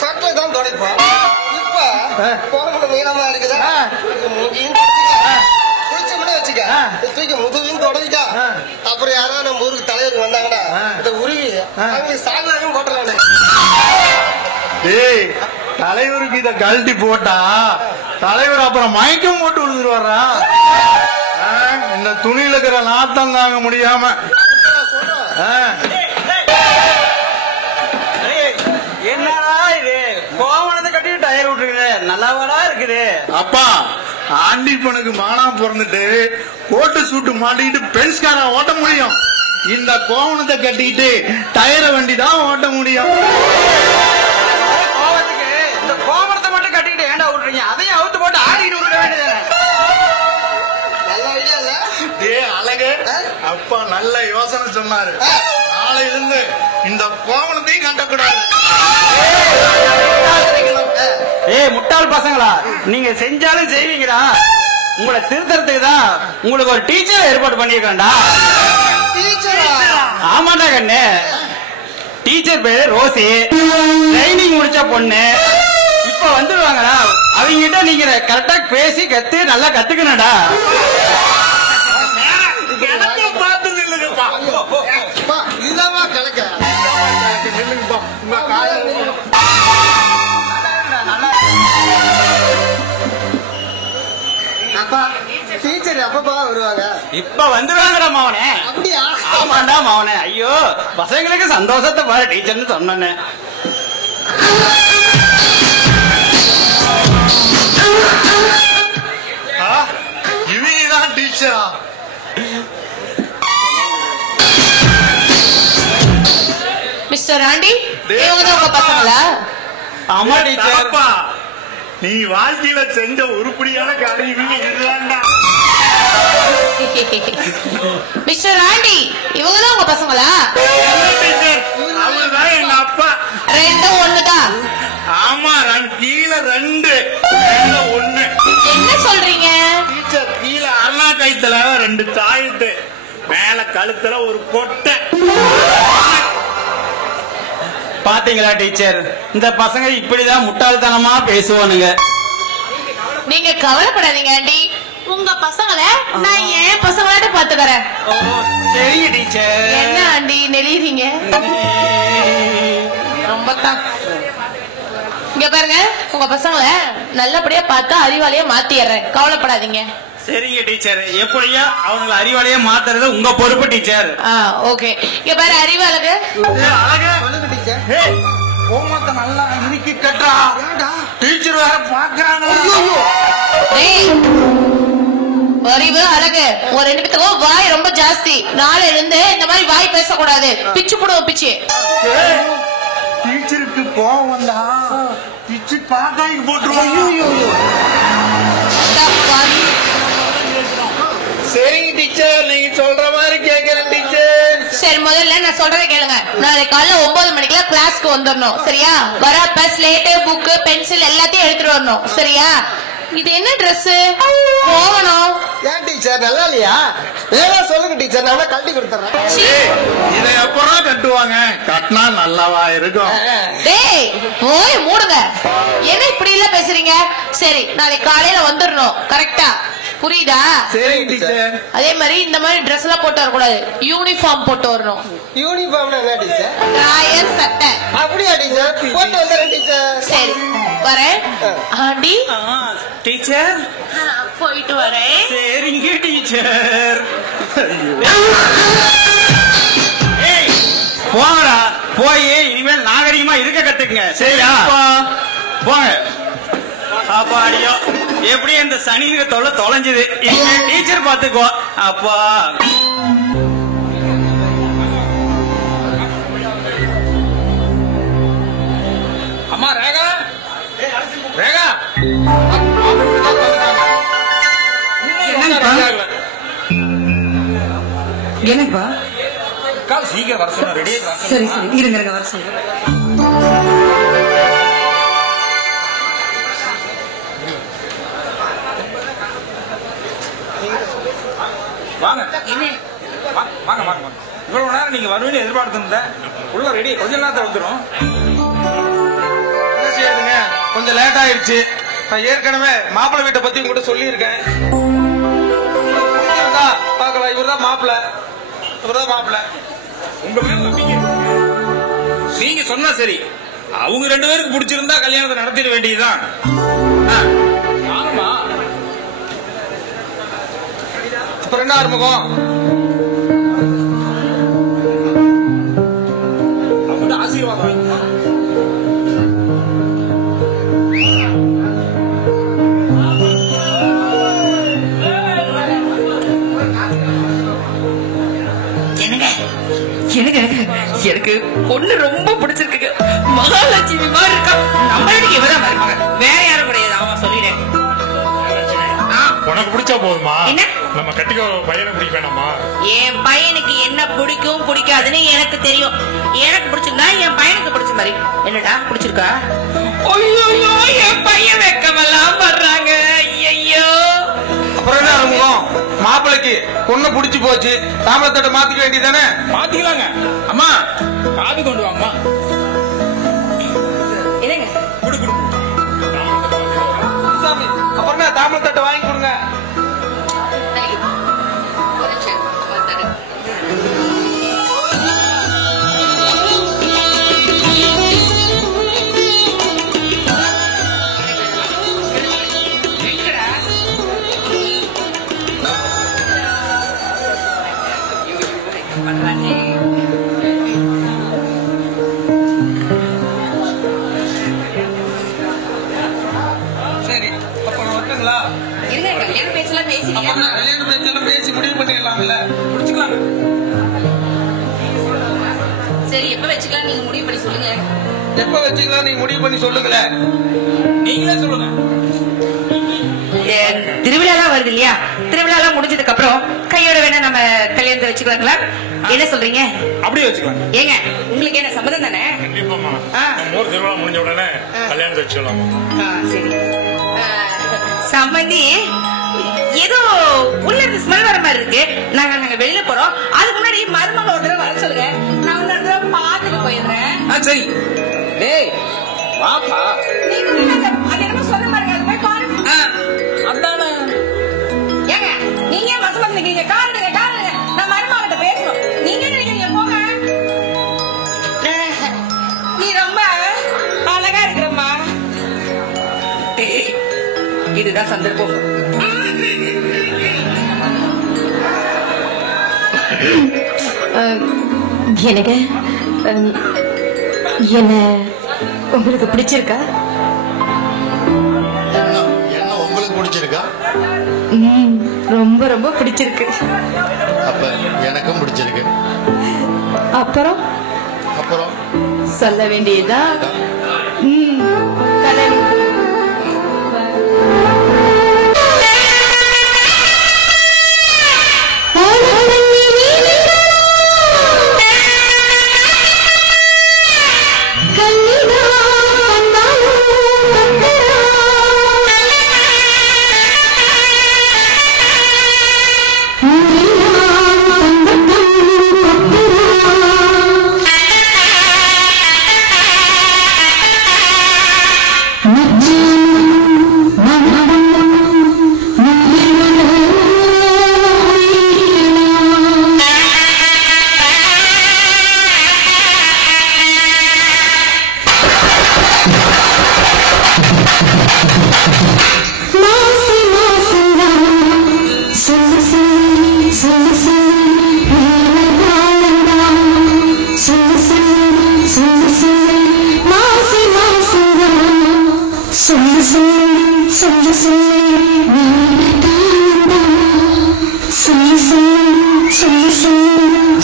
சொட்டை தான் துடைப்போம். இப்ப கோமனு நீளமா இருக்குதா, மூஞ்சியும் குளிச்சு கூட வச்சுக்க, தூக்கி முதுகையும் தொடங்கிட்டா. அப்புறம் யாராவது நம்ம ஊருக்கு தலைவருக்கு வந்தாங்கன்னா இந்த உருவி அவங்க சாகலாகவும் போட்டலானே. டேய், தலைவருக்கு இத கழட்டி போட்டா தலைவர் அப்புறம் மயக்கம் போட்டு விழுந்துருவாரா? இந்த துணியில இருக்கிற நாத்தம் தாங்க முடியாம. என்னடா இது கோவணத்தை கட்டி டயர் விட்டுருக்குது, நல்லாவாடா இருக்குது. அப்பா, ஆண்டிப்பனுக்கு மானா பிறந்துட்டு கோட்டு சூட்டு மாட்டிக்கிட்டு பென்ஸ்கார ஓட்ட முடியும், இந்த கோவணத்தை கட்டிக்கிட்டு டயரை வண்டி தான் ஓட்ட முடியும். கோவத்துக்கு இந்த கோவணத்தை மட்டும் கட்டிக்கிட்டு ஏன்டா விட்டுறீங்க? அதையும் அவுத்து போட்டு ஆடிக்கிட்டு விட வேண்டியது. நல்ல ஐடியா இல்ல? டேய் அழகு, அப்பா நல்ல யோசனை சொன்னாரு. நாளையில இருந்து இந்த கோவணத்தையும் கட்டக்கூடாது. ஏய் முட்டாள் பசங்களா, நீங்க செஞ்சாலும் செய்வீங்கடா. உங்களை திருத்தறதுக்கு தான் உங்களுக்கு ஒரு டீச்சர் ஏற்பாடு பண்ணிருக்கேன்டா. ஆமாண்டா கண்ணு, டீச்சர் பேரு ரோசி, ட்ரைனிங் முடிச்ச பொண்ணு. இப்ப வந்துருவாங்கடா, அவங்க கிட்ட நீங்க கரெக்டா பேசி கத்து நல்லா கத்துக்கணும்டா. பார்த்து நில்லுங்கப்பா. இதுதான் கலக்க. நில்லுங்கப்பா. உங்க காலை அப்பா, டீச்சர் எப்பப்பா வருவாங்க? இப்ப வந்துருவாங்கடா மாவனே. அப்படியா? ஆமாண்டா மாவனே. ஐயோ, பசங்களுக்கு சந்தோஷத்தை பாரு டீச்சர்னு சொன்னேன்னு. இவங்கதான் டீச்சரா? மிஸ்டர் ஆண்டி, இவங்க தான் உங்க பசங்களா? ஆமா டீச்சர். நீ வாழ்க்கையில செஞ்ச உருப்படியான காரியம் இதுதான்டா. மிஸ்டர் ஆண்டி, இவங்க தான் உங்க பசங்களா? அவங்கதான் எங்க அப்பா. ரெண்டும் ஒண்ணுதான். ஆமா, கீழே ரெண்டு ஒண்ணு. என்ன சொல்றீங்க? டீச்சர் கீழே அண்ணா கைத்துல ரெண்டு தாயத்து, மேல கழுத்துல ஒரு கொட்டை. பாத்தீங்களா டீச்சர், இந்த பசங்க இப்படிதான் முட்டாள்தனமா பேசுவானுங்க. நீங்க கவலைப்படாதீங்க ஆண்டி, உங்க பசங்களை நான் ஏன் பசங்களாட்ட பாத்துக்கறேன். சரிங்க டீச்சர். என்ன ஆண்டி நெளிறீங்க? ரொம்ப தான். இங்க பாருங்க, உங்க பசங்களை நல்லபடியா பார்த்தா அறிவாளியா மாத்திடுறேன், கவலைப்படாதீங்க. சரிங்க டீச்சர், எப்படியா அவங்களை அறிவாளியா மாத்துறது உங்க பொறுப்பு டீச்சர். ஓகே. இங்க பாரு அறிவாளுக்கு கோமத்தை நல்லா இறுக்கி கட்டுறா. டீச்சர் வேற பாக்குறாங்க. அறிவு அழகு ஒரு ரெண்டு பேத்துக்கும் வாய் ரொம்ப ஜாஸ்தி. நாளை இருந்து இந்த மாதிரி வாய் பேசக்கூடாது, பிச்சு போடுவோம் பிச்சு. டீச்சருக்கு கோவம் வந்தா பிச்சு பாக்காய்க்கு போட்டுருவாங்க. சரிங்க டீச்சர், நீங்க சொல்ற மாதிரி கேக்குறேன் டீச்சர். சரி, முதல்ல நான் சொல்றதை கேளுங்க. நாளை காலைல 9 மணிக்கெல்லாம் கிளாஸ்க்கு வந்துடணும், சரியா? வரப்ப ஸ்லேட்டு, புக்கு, பென்சில் எல்லாத்தையும் எடுத்துட்டு வரணும், சரியா? இது என்ன ட்ரெஸ்? போகணும். ஏன் டீச்சர் நல்லா இல்லையா? வேணா சொல்லுங்க டீச்சர், நான் கழட்டி கொடுத்துறேன். இதை எப்பறம் கட்டுவாங்க? கட்டினா நல்லாவா இருக்கும்? டேய் போய் மூடுங்க. என்ன இப்படி இல்ல பேசுறீங்க? சரி, நாளைக்கு காலையில வந்துடணும், கரெக்டா? புரியுதா? சரி டீச்சர். அதே மாதிரி இந்த மாதிரி ட்ரெஸ் எல்லாம் போட்டு வரக்கூடாது, யூனிஃபார்ம் போட்டு வரணும். யூனிஃபார்ம்னா என்ன டீச்சர்? ராயர் சட்டை. அப்படியா டீச்சர்? போட்டு வந்துறேன் டீச்சர். சரி வரேன். ஆண்டி டீச்சர் போயிட்டு வரேன். சரிங்க டீச்சர். போங்கடா, போய் இனிமேல் நாகரிகமா இருக்க கத்துக்குங்க, சரியா? போங்க. அப்பாடியோ, எப்படி இந்த சனிங்க தொல்லை தொலைஞ்சது. டீச்சர் பாத்துக்கோ. அப்பா அம்மா ரேகா ரேகா என்னப்பா சீக்கிரம் வர சொன்ன ரெடி சரி சரி இருங்க இருங்க வர சொல்லுங்க வாங்க வாங்க வாங்க இவ்வளவு நேரம் நீங்க வருவீன்னு எதிர்பார்த்துருந்தேன் உள்ள ரெடி கொஞ்ச நேரத்தை வந்துடும் என்ன செய்யுதுங்க கொஞ்சம் லேட் ஆயிடுச்சு நான் ஏற்கனவே மாப்பிள்ளை வீட்டை பத்தி உங்ககிட்ட சொல்லியிருக்கேன் பார்க்கலாம் இவர்தான் மாப்பிள்ளை உங்க மேல நம்பிக்கை நீங்க சொன்னா சரி அவங்க 2 பேருக்கு பிடிச்சிருந்தா கல்யாணத்தை நடத்திட வேண்டியதுதான் அப்புறம் என்ன ஆரம்பம் அவங்க ஆசீர்வாதம் வாங்கிக்கலாம் எனக்கு பொண்ணு ரொம்ப பிடிச்சிருக்கு மகாலட்சுமி மாதிரி இருக்கா நம்மளுக்கு இவதான் வருவாங்க வேற யாரும் கிடையாது ஆமா சொல்லிட்டேன் உனக்கு பிடிச்சா போதுமா என்ன நம்ம கட்டிக்க பையனை பிடிக்க வேணாமா என் பையனுக்கு என்ன பிடிக்கும் பிடிக்காதுன்னு எனக்கு தெரியும் எனக்கு பிடிச்சிருந்தா என் பையனுக்கு பிடிச்ச மாதிரி என்னடா பிடிச்சிருக்கா ஐயோ என் பையன் வெக்கமெல்லாம் பண்றாங்க ஐயோ அப்புறம் என்ன ஆரம்பம் மாப்பிள்ளைக்கு பொண்ணு பிடிச்சு போச்சு தாமதத்தோட மாத்திக்க வேண்டியதானே மாத்திக்கலாங்க அம்மா காது கொண்டு வாங்கம்மா என்னங்க சாமி அப்புறம் என்ன தாமதத்தட்டை வாங்கி கொடுங்க சரி அப்ப வரட்டுங்களா இருங்க கல்யாண பேச்செல்லாம் பேசிட்டீங்க கல்யாண பேச்செல்லாம் பேசி முடிவு பண்ணிடலாம்ல முடிச்சுக்கலாம் சரி எப்ப வச்சுக்கலாம் நீங்க முடிவு பண்ணி சொல்லுங்க எப்ப வச்சுக்கலாம் நீங்க முடிவு பண்ணி சொல்லுங்களேன் நீங்களே சொல்லுங்க திருவிழாலாம் வருது இல்லையா திருவிழாலாம் முடிஞ்சதுக்கு அப்புறம் கையோட வேணா நம்ம கல்யாணத்தை வச்சுக்கலாங்களா என்ன சொல்றீங்க அப்படியே வச்சுக்கலாம் ஏங்க உங்களுக்கு என்ன சம்மதம் தானே கண்டிப்பாமா ஊர் திருவிழா முடிஞ்ச உடனே கல்யாணத்தை வச்சுக்கலாம் சரி சம்பந்தி ஏதோ உள்ள இருந்து ஸ்மெல் வர மாதிரி இருக்கு நாங்க வெளியில போறோம் அதுக்கு முன்னாடி மருமக ஒரு தடவை வர சொல்லுங்க நான் ஒரு தடவை பார்த்துட்டு போயிடுறேன் சரி டேய் வாப்பா நீங்க அது என்னமோ சொன்ன மாதிரி அது போய் பாருங்க அதானே ஏங்க நீங்க மசமஸ் நிக்கிறீங்க காருங்க நான் மருமகிட்ட பேசணும் நீங்க நினைக்கிறீங்க போங்க நீ ரொம்ப அழகா இருக்கிறம்மா இதுதான் சந்தர்ப்பம் எனக்கு என்ன உங்களுக்கு பிடிச்சிருக்கா என்ன உங்களுக்கு பிடிச்சிருக்கா ரொம்ப ரொம்ப பிடிச்சிருக்கு அப்ப எனக்கும் பிடிச்சிருக்கு அப்புறம் சொல்ல வேண்டியதா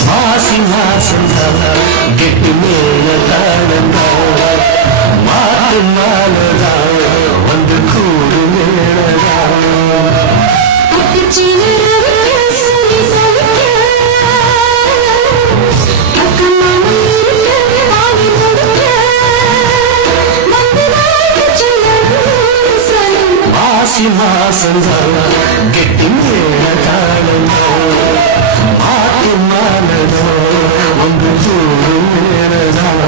மாசி மாசம் கெட்டு மேல தாழந்தா மாட்டு மாசந்தான் கெட்டி மேல காலந்தோ மாட்டு மாலனோ ஒன்று தூரும் மேலதான்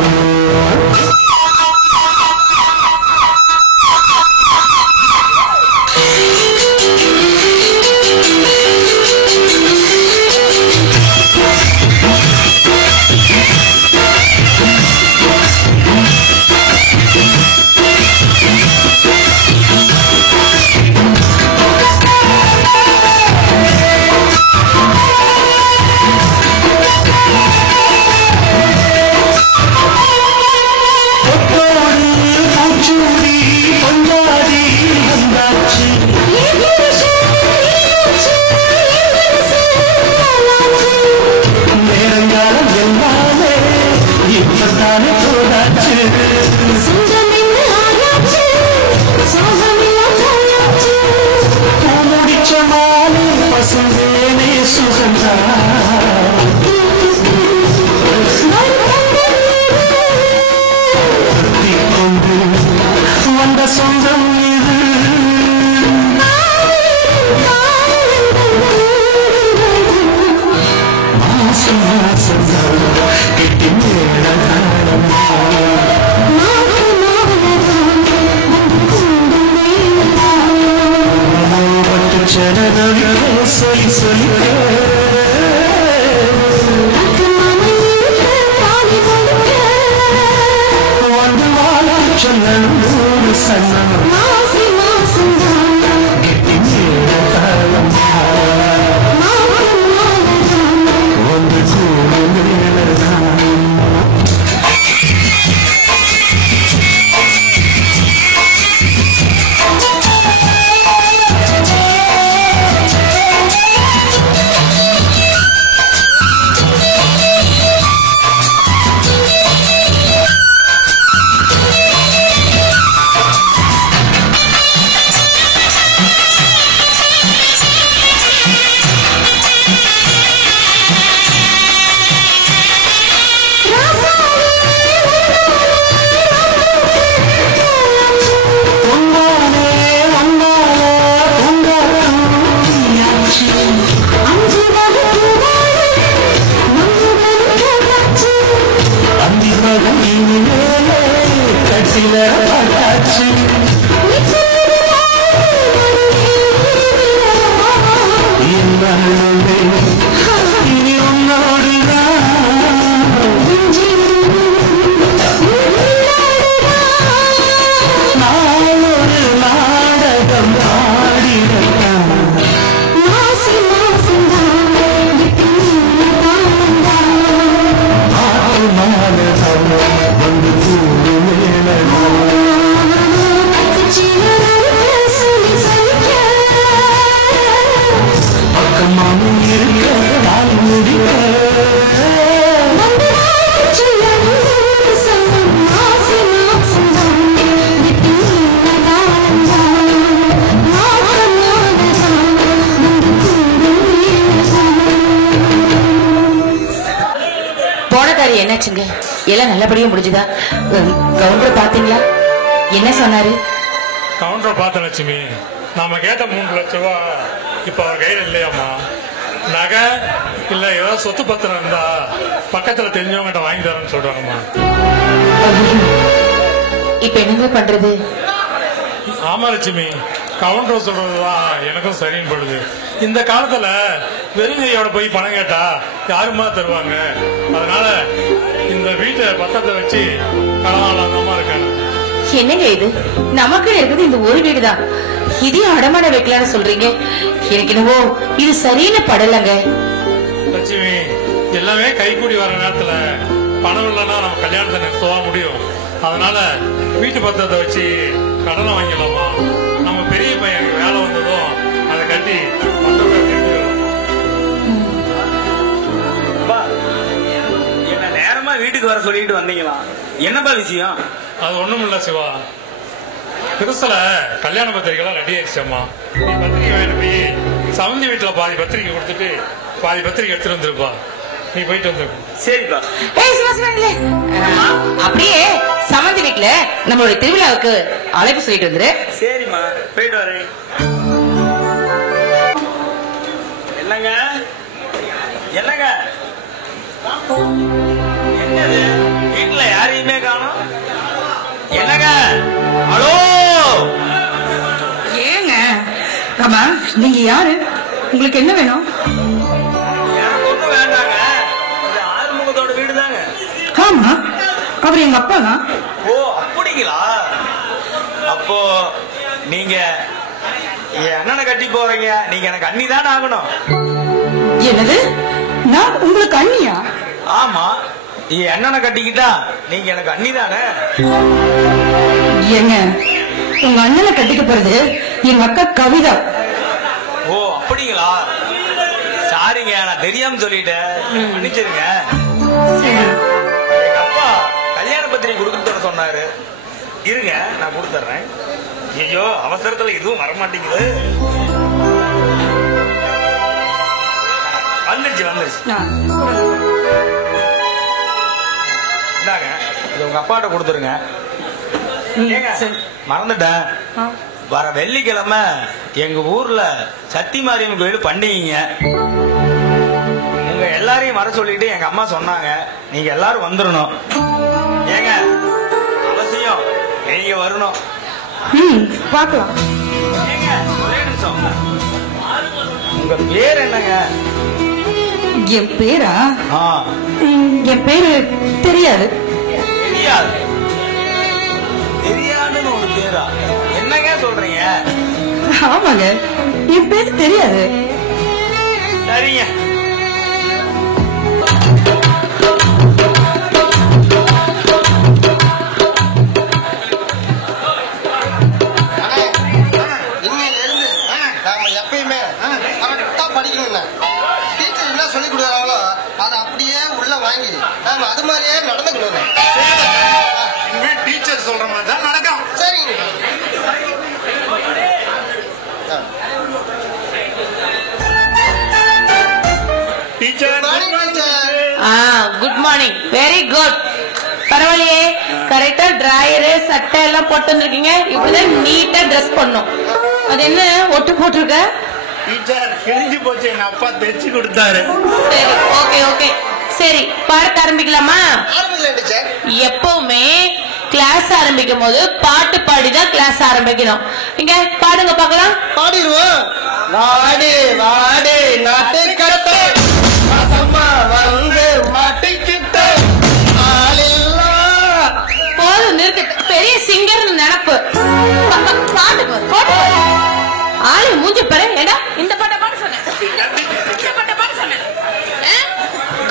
சொந்தம் இது மாசம் மாசம் கெட்டி மேல பட்டு சரண சொல்லி சொல்லி வந்து வாழ சொன்ன சன்னம் மாசி மாசம் கெட்டி மேல தாளம் ஒன்று கூடும் மேலதான் என்னாச்சுங்க? எல்லாம் நல்லபடியா முடிஞ்சுதா? கவுண்டர் பாத்தீங்களா? என்ன சொன்னாரு? கவுண்டர் பார்த்த லட்சுமி, நாம கேட்ட 3 லட்சம் ரூபாய் இப்ப அவர் கையில் இல்லையாமா. நகை இல்ல ஏதாவது சொத்து பத்திரம் இருந்தா பக்கத்துல தெரிஞ்சவங்கிட்ட வாங்கி தரேன்னு சொல்றாங்கம்மா. இப்ப என்னங்க பண்றது? ஆமா லட்சுமி, கவுண்டர் சொல்றதுதான் எனக்கும் சரின்னு படுது. இந்த காலத்துல வெறுங்கையோட போய் பணம் கேட்டா யாருமா தருவாங்க? அதனால இந்த வீட்டை பக்கத்தை வச்சு கடனாளமா இருக்காங்க. என்னங்க இது? நமக்கு இருக்குது இந்த ஒரு வீடுதான், இதையும் அடமான வைக்கலான்னு சொல்றீங்க. எனக்கு என்னவோ இது சரின்னு படலங்க. லட்சுமி, எல்லாமே கைகூடி வர நேரத்துல பணம் இல்லைன்னா நம்ம கல்யாணத்தை நிறுத்தவா முடியும். அதனால வீட்டு பத்திரத்தை வச்சு கடனை வாங்கிடலாமா. நம்ம பெரிய பையனுக்கு வேலை வந்ததும் அதை கட்டி என்ன நேரமா வீட்டுக்கு வர சொல்லிட்டு வந்தீங்களா? என்னப்பா விஷயம்? அது ஒண்ணும் இல்ல சிவா, திருசல கல்யாண பத்திரிகைலாம் ரெடி ஆயிடுச்சம்மா. நீ பத்திரிகை வேணும் போய் சவுந்தி வீட்டுல பாதி பத்திரிகை கொடுத்துட்டு பாதி பத்திரிகை எடுத்துட்டு வந்துருப்பா. நீ போயிட்டு வந்துரு. சரிப்பா. அப்படியே சமந்தி வீட்டுல நம்மளுடைய திருவிழாவுக்கு அழைப்பு சொல்லிட்டு வந்துரு. சரிம்மா, போயிட்டு வரேன். என்னங்க என்னது வீட்டுல யாரையுமே காணோம்? என்னங்க ஹலோ ஏங்க ஆமா நீங்க யாரு? உங்களுக்கு என்ன வேணும்? எனக்கு ஒண்ணும் வேண்டாங்க. இது ஆறுமுகத்தோட வீடு தாங்க. ஆமா அவர் எங்க அப்பா தான். ஓ அப்படிங்களா? அப்போ நீங்க என் அண்ணனை கட்டி போறீங்க. நீங்க எனக்கு அண்ணி தானே ஆகணும். என்னது? நான் உங்களுக்கு அண்ணியா? ஆமா என் அண்ணனை கட்டிக்கிட்டா நீங்க எனக்கு அண்ணி தானே. ஏங்க உங்க அண்ணனை கட்டிக்க போறது எங்க அக்கா கவிதா. ஓ அப்படிங்களா? சாரிங்க நான் தெரியாம சொல்லிட்டேன். மன்னிச்சிருங்க. எங்க அப்பா கல்யாண பத்திரிகை கொடுக்க சொன்னாரு. இருங்க நான் கொடுத்துறேன். ஐயோ அவசரத்துல இதுவும் வரமாட்டேங்குது. வந்துருச்சு இந்தாங்க இது உங்க அப்பாட்ட கொடுத்துருங்க. மறந்துட்டேன். வர வெள்ளிக்கிழமை எங்க ஊர்ல சத்தி மாரியம்மன் கோயில் பண்டிகைங்க. உங்க எல்லாரையும் வர சொல்லிட்டு எங்க அம்மா சொன்னாங்க. நீங்க எல்லாரும் வந்துடணும். ஏங்க அவசியம் நீங்க வரணும். பார்க்கலாம். ஏங்க ஒரே நிமிஷம். உங்க பேர் என்னங்க? என் பேரா? என் பேரு தெரியாது. தெரியாதுன்னு ஒரு பேரா? என்னங்க சொல்றீங்க? ஆமாங்க என் பேரு தெரியாது. சரிங்க. சொல்லிக் கொடுக்குறாங்களோ அதை அப்படியே உள்ள வாங்கி நாம அது மாதிரியே நடந்துக்கணும். டீச்சர் சொல்ற மாதிரி தான் நடக்கும். சரிங்க. Good morning. Very good. பரவாயில்லையே கரெக்டா டிராயரு சட்டை எல்லாம் போட்டு வந்திருக்கீங்க. இப்படிதான் நீட்டா ட்ரெஸ் பண்ணும். அது என்ன ஒட்டு போட்டிருக்க? டீச்சர் கிழிஞ்சு போச்சு. எங்க அப்பா தைச்சு கொடுத்தாரு. சரி ஓகே ஓகே. சரி பாடத்தை ஆரம்பிக்கலாமா? எப்பவுமே கிளாஸ் ஆரம்பிக்கும் போது பாட்டு பாடிதான் கிளாஸ் ஆரம்பிக்கணும். இங்க பாடுங்க பாக்கலாம். பாடிடுவோம். வாடி வாடி நாட்டு கட்ட வந்து மாட்டிக்கிட்ட போதும் நிறுத்து. பெரிய சிங்கர் நினப்பு. பாட்டு போட்டு ஆளு மூஞ்சி பாரு. ஏடா இந்த பாட்டை பாட சொன்னேன்.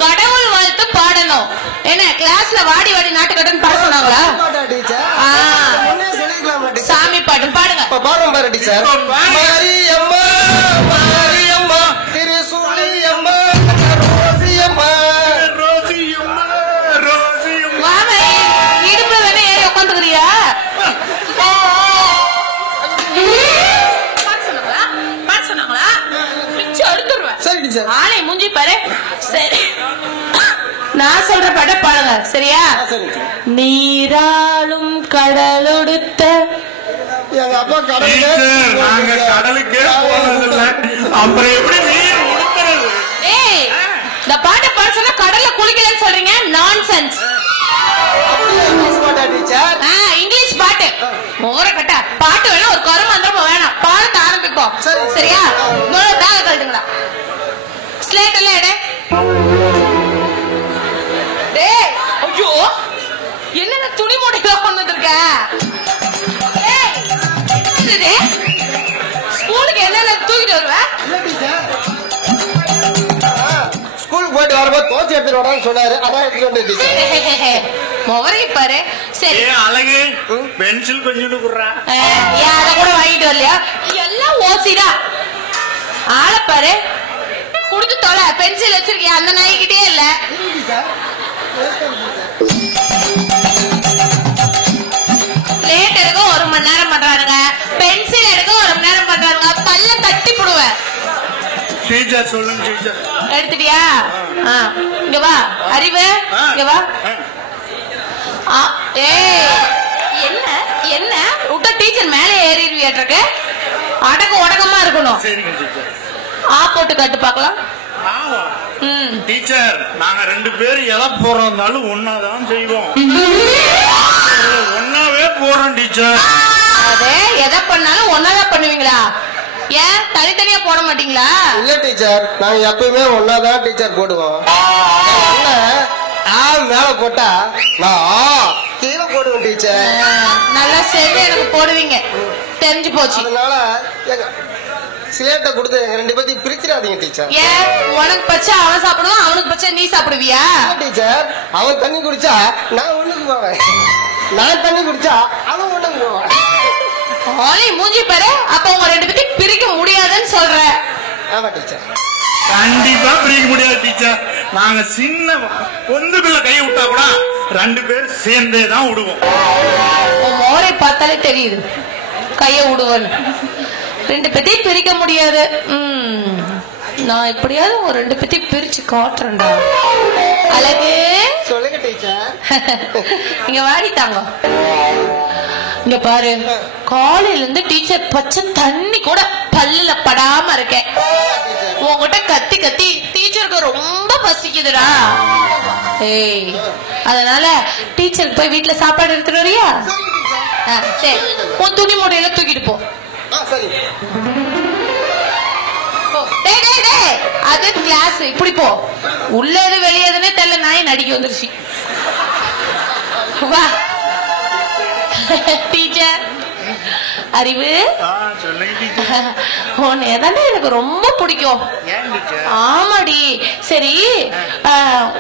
கடவுள் வாழ்த்து பாடணும். என்ன கிளாஸ்ல வாடி வாடி நாட்டுக்கட்டுன்னு பாட சொன்னாங்களா? சாமி பாட்டு பாடுங்க. பாடுறோம் பாரு டீச்சர். மாரியம்மா மாரியம்மா திருசூலியம்மா ரோசியம்மா ரோசியம்மா ரோசியம்மா. வாமே இடுப்புல வேணா ஏறி உட்காந்துக்கிறியா? ஆளை மூஞ்சி பாரு. சரி நான் சொல்ற பாட்ட பாடுங்க சரியா? நீராளும் கடலொடுத்த எங்க அப்பா நாங்க கடலுக்கே போனதில்லை. அப்புறம் எப்படி நீர் உடுத்துறது? ஏய் இந்த பாட்டை பாட சொன்னா கடல்ல குளிக்கலன்னு சொல்றீங்க. நான்சென்ஸ். இங்கிலீஷ் பாட்டு மோர கட்ட பாட்டு வேணா ஒரு கருமந்திரமும் வேணாம். பாடத்தை ஆரம்பிப்போம் சரியா? பேக கழட்டுங்களா ஸ்லேட் எல்லாம் எடு. டேய் ஐயோ என்ன துணி மூட்டையில கொண்டு வந்திருக்க? ஸ்கூலுக்கு என்னென்ன தூக்கிட்டு வருவ? ஸ்கூலுக்கு போயிட்டு வரும்போது தோச்சி எடுத்துட்டு வரான்னு சொன்னாரு. அதான் எடுத்துட்டு வந்து முகரை பாரு. சரி அழகு பென்சில் கொஞ்சம் குடுறான். அத கூட வாங்கிட்டு வரலையா? எல்லாம் ஓசிடா. ஆளை பாரு. குடுத்து தொலை. பென்சில் வச்சிருக்கியா? அந்த நாய்கிட்டே இல்ல. லேட் எடுக்க 1 மணி நேரம் பண்றானுங்க. பென்சில் எடுக்க 1 மணி நேரம் பண்றானுங்க. பல்ல தட்டி போடுவேன். டீச்சர் சொல்லுங்க டீச்சர். எடுத்துட்டியா? இங்க வா அறிவு. இங்க வா. ஏய் என்ன என்ன விட்ட டீச்சர் மேலே ஏறிடுவியாட்டிருக்கு. அடக்க உடக்கமா இருக்கணும். சரிங்க டீச்சர். போட்டு கட்டு பார்க்கலாம். டீச்சர் நாங்க 2 பேரும் எதை போறோம்னாலும் ஒன்னாதான் செய்வோம். ஒன்னாவே போறோம் டீச்சர். அதே எதை பண்ணாலும் ஒன்னாதான் பண்ணுவீங்களா? ஏன் தனித்தனியா போட மாட்டீங்களா? இல்ல டீச்சர், நாங்க எப்பயுமே ஒன்னாதான் டீச்சர் போடுவோம். மேல போட்டா நான் கீழே போடுவேன் டீச்சர். நல்லா சேர்ந்து எனக்கு போடுவீங்க, தெரிஞ்சு போச்சு. அதனால சிலேட்டை கொடுத்து எங்க 2 பேத்தையும் பிரிச்சிடாதீங்க டீச்சர். ஏன் உனக்கு பச்சை அவன் சாப்பிடுவான், அவனுக்கு பச்சை நீ சாப்பிடுவியா? டீச்சர், அவன் தண்ணி குடிச்சா நான் ஒண்ணுக்கு போவேன், நான் தண்ணி குடிச்சா அவன் ஒண்ணுக்கு போவான். மூஞ்சி பாரு. அப்ப உங்க 2 பேத்தையும் பிரிக்க முடியாதுன்னு சொல்ற? ஆமா டீச்சர். கண்டிப்பா பிரிக்க முடியாது டீச்சர். நாங்க சின்ன பொந்துக்குள்ள கை விட்டா கூட 2 பேரும் சேர்ந்தே தான் விடுவோம். உன் மோரை பார்த்தாலே தெரியுது கைய விடுவோன்னு. 2 பேத்தையும் பிரிக்க முடியாது. நான் எப்படியாவது ஒரு 2 பேத்தையும் பிரிச்சு காட்டுறேன்டா. அழகு சொல்லுங்க டீச்சர். இங்க வாடிட்டாங்க. இங்க பாரு, காலையில இருந்து டீச்சர் பச்சை தண்ணி கூட பல்லுல படாம இருக்கேன். உங்ககிட்ட கத்தி கத்தி டீச்சருக்கு ரொம்ப பசிக்குதுடா. ஏய், அதனால டீச்சருக்கு போய் வீட்டுல சாப்பாடு எடுத்துட்டு வரியா? சரி, உன் துணி மூடையில தூக்கிட்டு போ. அது கிளாஸ். இப்படி போ. உள்ள எது வெளியேதுன்னே தெரியல, நாய் நடிக்க வந்துருச்சு. வா டீச்சர். அறிவு, உன்னையதானே எனக்கு ரொம்ப பிடிக்கும். ஆமாடி. சரி,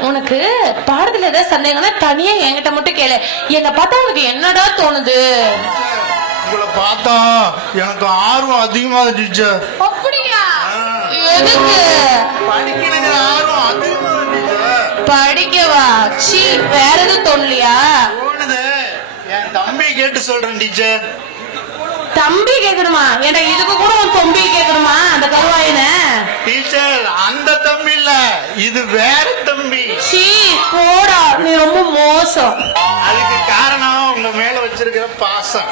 உனக்கு பாடத்துல ஏதாவது சந்தேகம்னா தனியா என்கிட்ட மட்டும் கேளு. என்ன பார்த்தா உனக்கு என்னடா தோணுது? உங்களை பார்த்தா எனக்கு ஆர்வம் அதிகமாகுது டீச்சர். அப்படியா? எதுக்கு? படிக்கணுங்கிற ஆர்வம் அதிகமாகுது டீச்சர். படிக்கவா? சீ, வேற எதுவும் தோணலையா? தோணுது. என் தம்பி கேட்டு சொல்றேன் டீச்சர். தம்பி கேட்கணுமா? ஏன்னா இதுக்கு கூட உன் தம்பி கேட்கணுமா? அந்த கருவாயன டீச்சர், அந்த தம்பி இல்ல, இது வேற தம்பி. சீ, போடா, நீ ரொம்ப மோசம். அதுக்கு காரணம் உங்க மேல வச்சிருக்கிற பாசம்.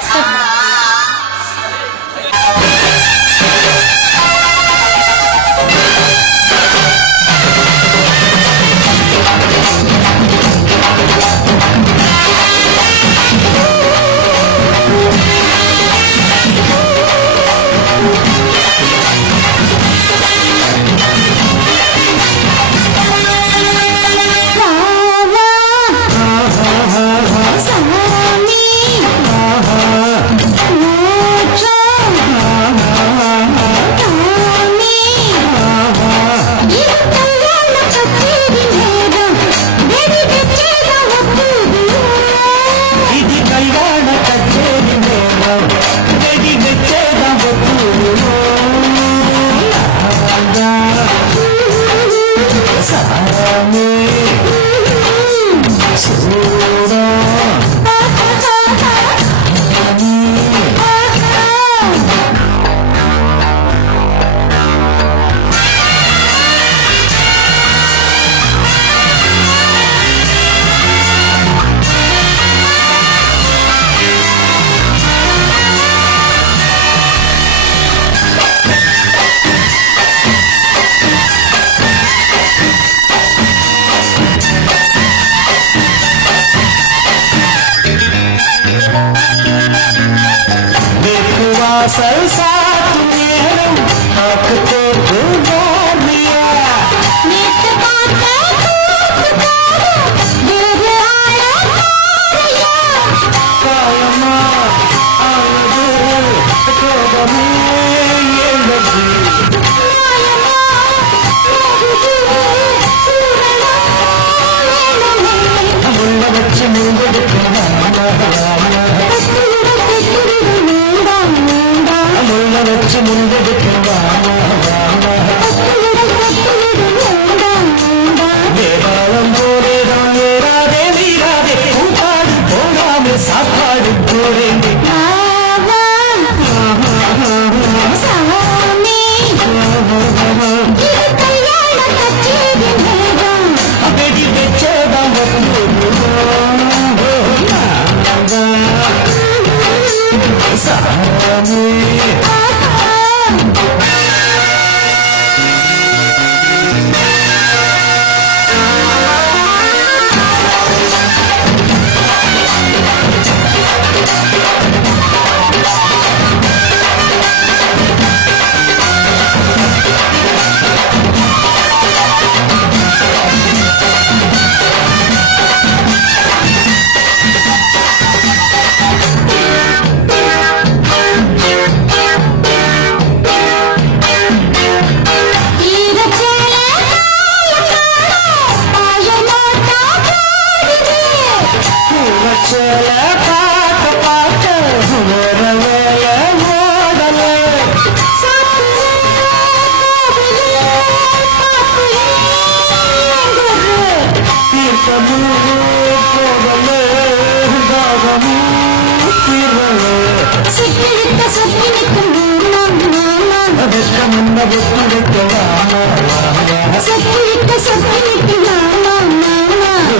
முள்ள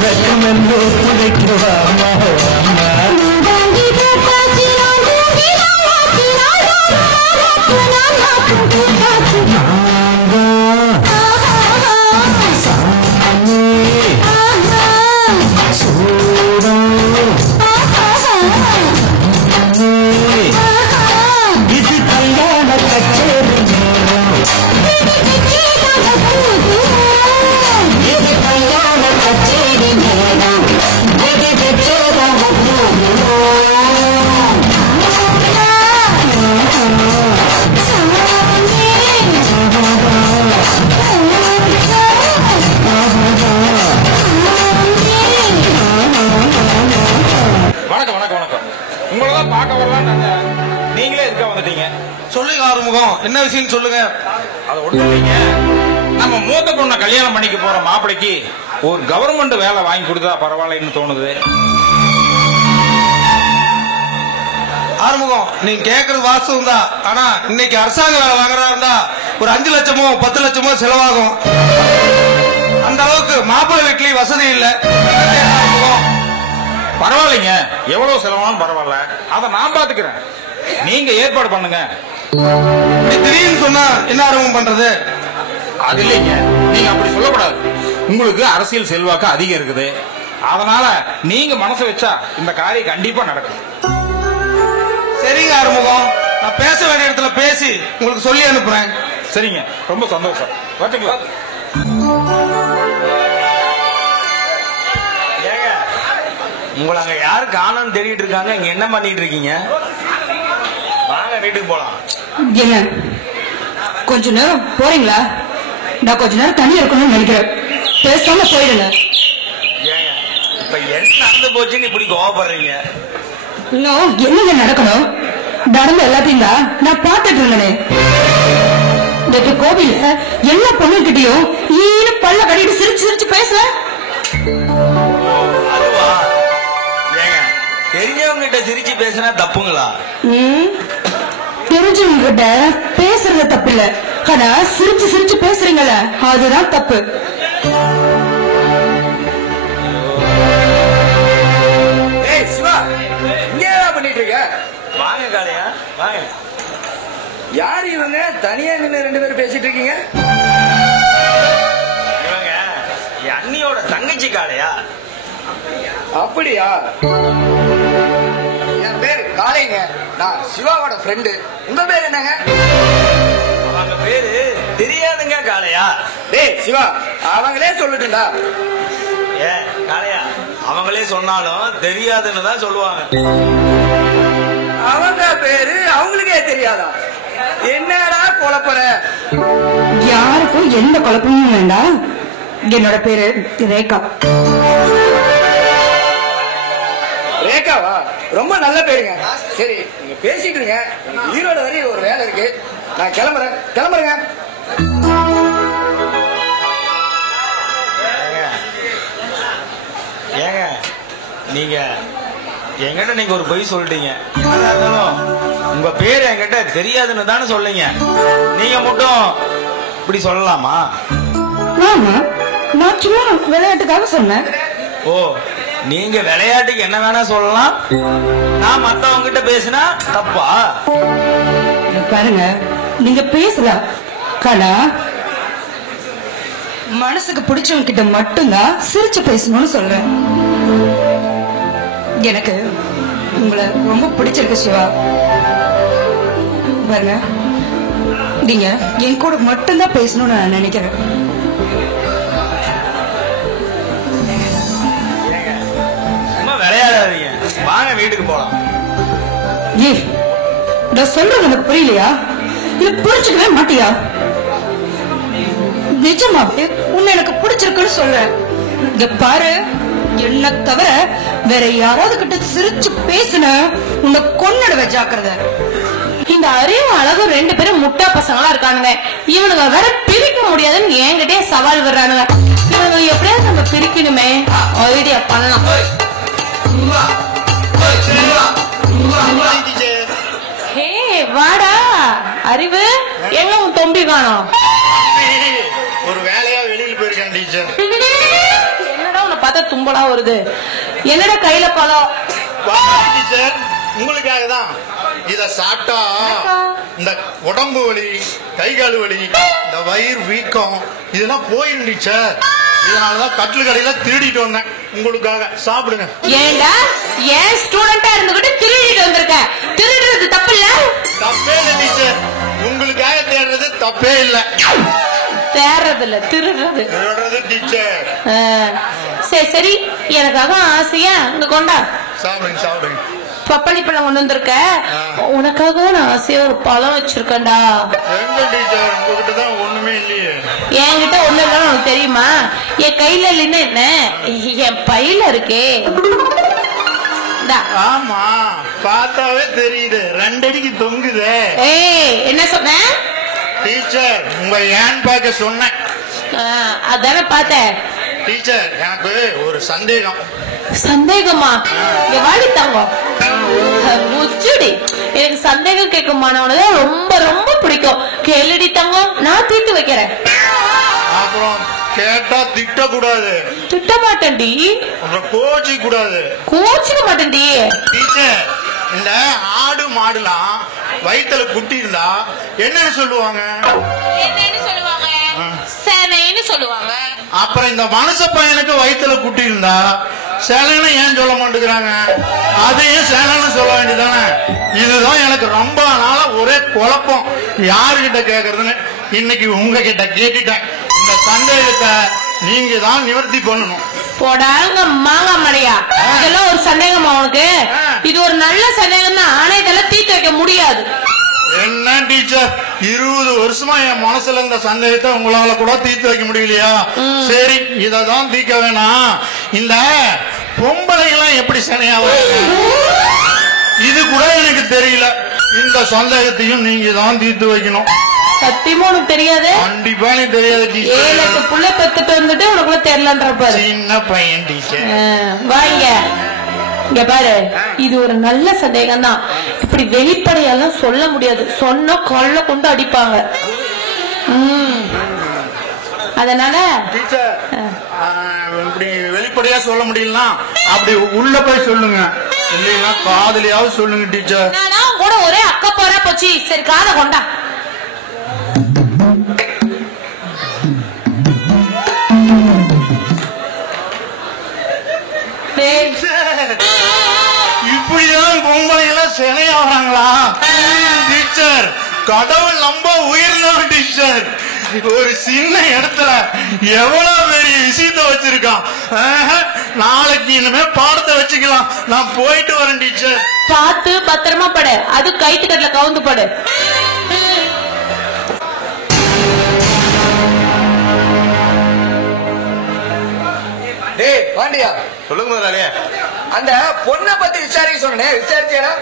வெக்கமென்றோ துடைக்குவா இது கல்யாண கச்சேரி இது கல்யாண கச்சேரி நேரம் இது வணக்கம் வணக்கம் வணக்கம் உங்களதான் பார்க்க வரலாம் நீங்களே இருக்க வந்துட்டீங்க. சொல்லுங்க ஆறுமுகம், என்ன விஷயம் சொல்லுங்க. அதை ஒண்ணு இல்லைங்க, நம்ம மூத்த பொண்ணை கல்யாணம் பண்ணிக்க போற மாப்பிளைக்கு ஒரு கவர்மெண்ட் வேலை வாங்கி கொடுத்தா பரவாயில்லன்னு தோணுது. ஆறுமுகம், நீங்க கேக்குறது வாஸ்தவம் தான். ஆனா இன்னைக்கு அரசாங்க வேலை வாங்குறதா இருந்தா ஒரு 5 லட்சமோ 10 லட்சமோ செலவாகும். அந்த அளவுக்கு மாப்பிள்ளை வீட்லயும் வசதி இல்லை. பரவாயில்லைங்க, எவ்வளவு செலவானாலும் பரவாயில்ல, அதை நான் பாத்துக்கிறேன். நீங்க ஏற்பாடு பண்ணுங்க. திடீர்னு சொன்னா என்ன ஆர்வம் பண்றது? அது இல்லைங்க, நீங்க அப்படி சொல்லக்கூடாது. உங்களுக்கு அரசியல் செல்வாக்கு அதிகம் இருக்குது. அதனால நீங்க மனசு வச்சா இந்த காரியம் கண்டிப்பா நடக்கும். சரிங்க ஆறுமுகம், நான் பேச வேண்டிய இடத்துல பேசி உங்களுக்கு சொல்லி அனுப்புறேன். சரிங்க, ரொம்ப சந்தோஷம். வரட்டுங்களா? ஏங்க, உங்களை அங்க யாரு காணோம்னு தேடிட்டு இருக்காங்க, இங்க என்ன பண்ணிட்டு இருக்கீங்க? வாங்க வீட்டுக்கு போலாம். என்ன கொஞ்ச நேரம் போறீங்களா? நான் கொஞ்ச நேரம் தனியா இருக்கணும்னு நினைக்கிறேன். பேசாம போயிடுங்க. ஏங்க, இப்ப என்ன நடந்து போச்சுன்னு இப்படி கோவப்படுறீங்க? இன்னும் என்னங்க நடக்கணும்? நடந்த எல்லாத்தையும் தான் நான் பார்த்துட்டு இருந்தேனே. இந்த கோவில்ல எல்லா பொண்ணுகிட்டையும் ஈனு பல்ல கட்டிட்டு சிரிச்சு சிரிச்சு பேசுற. அதுவா? ஏங்க, தெரிஞ்சவங்க கிட்ட சிரிச்சு பேசினா தப்புங்களா? தெரிஞ்சவங்க கிட்ட பேசுறது தப்பு இல்ல, ஆனா சிரிச்சு சிரிச்சு பேசுறீங்கல்ல அதுதான் தப்பு. ஏய் சிவா, இங்க என்ன பண்ணிட்டு இருக்க? வாங்க காளையா, வாங்க. யாரு இவங்க? தனியா நின்று 2 பேரும் பேசிட்டு இருக்கீங்க? இவங்க என் அண்ணியோட தங்கச்சி காளையா. அப்படியா? என் பேரு காளைங்க, நான் சிவாவோட ஃப்ரெண்டு. உங்க பேர் என்னங்க? அவங்க பேரு தெரியாதுங்க காளையா. டேய் சிவா, அவங்களே சொல்லட்டும்டா. ஏ காளையா, அவங்களே சொன்னாலும் தெரியாதுன்னு தான் சொல்லுவாங்க. அவங்க பேரு அவங்களுக்கே தெரியாதா? என்னடா குழப்பற? யாருக்கும் எந்த குழப்பமும் வேண்டாம். என்னோட பேரு ரேகா. ரேகாவா? ரொம்ப நல்ல பேருங்க. சரி, நீங்க பேசிட்டு இருங்க. ஈரோடு வரையும் ஒரு வேலை இருக்கு, நான் கிளம்புறேங்க. ஏங்க, நீங்க என்கிட்ட நீங்க ஒரு பொய் சொல்லிட்டீங்க. என்னதான் இருந்தாலும் உங்க பேர் என்கிட்ட தெரியாதுன்னு தானே சொல்லுங்க. நீங்க மட்டும் இப்படி சொல்லலாமா? ஆமா, நான் சும்மா விளையாட்டுக்காக சொன்னேன். ஓ, நீங்க விளையாட்டுக்கு என்ன வேணா சொல்லலாம், நான் மத்தவங்க கிட்ட பேசினா தப்பா? பாருங்க, நீங்க பேசலாம், ஆனா மனசுக்கு பிடிச்சவங்க கிட்ட மட்டும்தான் சிரிச்சு பேசணும்னு சொல்றேன். எனக்கு உங்களை ரொம்ப பிடிச்சிருக்கு சிவா. பாருங்க, நீங்க என் கூட மட்டும்தான் பேசணும்னு நான் நினைக்கிறேன். சும்மா விளையாடாதீங்க, வாங்க வீட்டுக்கு போலாம். ஏய், நான் சொல்றது எனக்கு புரியலையா? இல்ல புரிஞ்சுக்கவே மாட்டியா? நிஜமாவே உன்னை எனக்கு பிடிச்சிருக்குன்னு சொல்றேன். இங்க பாரு, என்ன தவிர வேற யாராவது கிட்ட சிரிச்சு பேசுன உன்னை கொன்னுடுவ, ஜாக்கிரதை. இந்த அறிவு அழகு 2 பேரும் முட்டா பசங்களா இருக்கானுங்க. இவனுங்க வேற பிரிக்க முடியாதுன்னு என்கிட்டயே சவால் விடுறானுங்க. இவனுங்க எப்படியாவது நம்ம பிரிக்கணுமே, ஐடியா பண்ணலாம். ஹே வாடா அறிவு, எங்க உன் தொம்பி காணோம்? ஒரு வேலையா வெளியில் போயிருக்கேன் டீச்சர். டீச்சர். என்னடா உன்னை பார்த்தா தும்பலா வருது? என்னடா கையில பழம்? டீச்சர் உங்களுக்காக தான். இத சாப்பிட்டா இந்த உடம்பு வலி, கை கால் வலி, இந்த வயிறு வீக்கம் இதெல்லாம் போயிடும் டீச்சர். இதனாலதான் கட்டில் கடையில திருடிட்டு வந்தேன் உங்களுக்காக. சாப்பிடுங்க. ஏண்டா ஏன் ஸ்டூடெண்டா இருந்துகிட்டு திருடிட்டு வந்திருக்க? திருடுறது தப்பு இல்ல? தப்பே இல்ல டீச்சர். உங்களுக்காக தேடுறது தப்பே இல்ல. தேடுறது இல்ல, திருடுறது. திருடுறது டீச்சர். சரி சரி, எனக்காக ஆசையா இங்க கொண்டா. சாப்பிடுங்க சாப்பிடுங்க. பப்பாளி பழம் கொண்டு வந்திருக்க. உனக்காக நான் ஆசையா ஒரு பழம் வச்சிருக்கேன்டா. எங்க டீச்சர் உங்ககிட்ட தான் ஒண்ணுமே இல்லையே. என்கிட்ட ஒண்ணு இல்லைன்னு உனக்கு தெரியுமா? என் கையில இல்லைன்னா என்ன, என் பையில இருக்கே. ஆமா பார்த்தாவே தெரியுது, 2 அடிக்கு தொங்குதே. ஏய் என்ன சொன்ன டீச்சர்? உங்க ஏன் பார்க்க சொன்னேன். அதானே பார்த்தேன். டீச்சர் எனக்கு ஒரு சந்தேகம். சந்தேகமா? வாடி தங்கம் முச்சுடி. எனக்கு சந்தேகம் கேட்கும் மாணவனதான் ரொம்ப ரொம்ப பிடிக்கும். கேளுடி தங்கம், நான் தீர்த்து வைக்கிறேன். அப்புறம் கேட்டா திட்ட கூடாது. திட்ட மாட்டேன்டி. அப்புறம் கோச்சிக்க கூடாது. கோச்சிக்க மாட்டேன்டி. டீச்சர் இந்த ஆடு மாடுலாம் வயிற்றுல குட்டி இருந்தா என்னன்னு சொல்லுவாங்க? என்னன்னு சொல்லுவாங்க? சேனைன்னு சொல்லுவாங்க. அப்புறம் இந்த மனுஷ பையனுக்கு வயிற்றுல குட்டி இருந்தா சேலைன்னு ஏன் சொல்ல மாட்டேங்கிறாங்க? அதையும் சேலைன்னு சொல்ல வேண்டியதானே? இதுதான் எனக்கு ரொம்ப நாளா ஒரே குழப்பம். யாருகிட்ட கேக்குறதுன்னு இன்னைக்கு உங்ககிட்ட கேட்டுட்டேன். இந்த சந்தேகத்தை நீங்க தான் நிவர்த்தி பண்ணணும். போடாங்க மாங்கா மடையா, இதெல்லாம் ஒரு சந்தேகமா உனக்கு? இது ஒரு நல்ல சந்தேகம் தான், ஆனா இதெல்லாம் தீர்த்து வைக்க முடியாது. என்ன டீச்சர் 20 வருஷமா என் மனசுல இந்த சந்தேகத்தை உங்களால கூட தீர்த்து வைக்க முடியலையா? சரி இததான் தீர்க்க வேணாம். இந்த பொம்பளைகள்லாம் எப்படி சனையாவாங்க இது கூட எனக்கு தெரியல. இந்த சந்தேகத்தையும் நீங்க தான் தீர்த்து வைக்கணும். சத்தியமா உனக்கு தெரியாது? கண்டிப்பா எனக்கு தெரியாது டீச்சர். 7-8 புள்ள பெத்துட்டு வந்துட்டு உனக்குள்ள தெரியலன்றப்ப சின்ன பையன் டீச்சர். வாங்க இங்க பாரு, இது ஒரு நல்ல சந்தேகம் தான். இப்படி வெளிப்படையெல்லாம் சொல்ல முடியாது, சொன்னா கொள்ள கொண்டு அடிப்பாங்க. அதனால டீச்சர் இப்படி வெளிப்படையா சொல்ல முடியலன்னா அப்படி உள்ள போய் சொல்லுங்க, இல்லைன்னா காதலியாவது சொல்லுங்க டீச்சர். நான் கூட ஒரே அக்க போறா போச்சு. சரி காதை கொண்டா. இப்படிதான் பொம்பளை எல்லாம் சிலையாகிறாங்களா டீச்சர்? கடவுள் ரொம்ப உயர்ந்தவன் டீச்சர். ஒரு சின்ன இடத்துல எவ்வளவு பெரிய விஷயத்த வச்சிருக்கான். நாளைக்கு இனிமே பாடத்தை வச்சுக்கலாம். நான் போயிட்டு வரேன் டீச்சர். பார்த்து பத்திரமா படு, அது கைட்டு கட்டில கவுந்து படு. டேய் பாண்டியா, சொல்லுங்க முதலாளி. அந்த பொண்ணை பத்தி விசாரிக்க சொன்னே, விசாரிச்சேடா?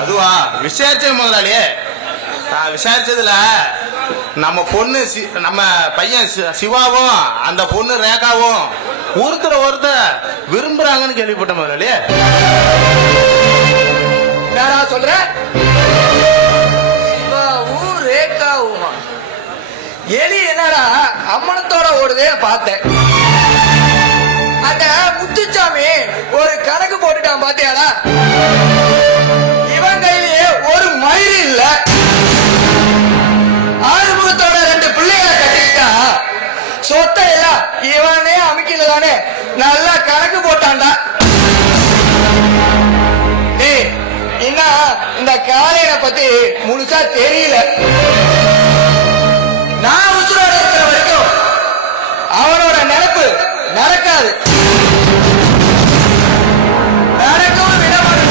அதுவா விசாரிச்சேன் முதலாளி. நான் விசாரிச்சதுல நம்ம பொண்ணு நம்ம பையன் சிவாவும் அந்த பொண்ணு ரேகாவும் ஒருத்தர் விரும்புறாங்கன்னு கேள்விப்பட்ட முதலாளி. என்னடா சொல்ற? சிவாவும் ரேகாவுமா? எலி என்னடா அம்மனத்தோட ஓடுதே பார்த்தேன். அந்த முத்துச்சாமி ஒரு கணக்கு போட்டுட்டான் பாத்தியாடா? இவன் கையிலேயே ஒரு மயிறு இல்ல, ஆறுமுகத்தோட 2 பிள்ளைகளை கட்டிக்கிட்டா சொத்தை எல்லாம் இவனே அமைக்கலதானே நல்லா கணக்கு போட்டான்டா. ஏய் இன்னும் இந்த காலையை பத்தி முழுசா தெரியல. நான் உசுரோட இருக்கிற வரைக்கும் அவனோட நினைப்பு நடக்காது, நடக்கவும் விட மாட்டேன்.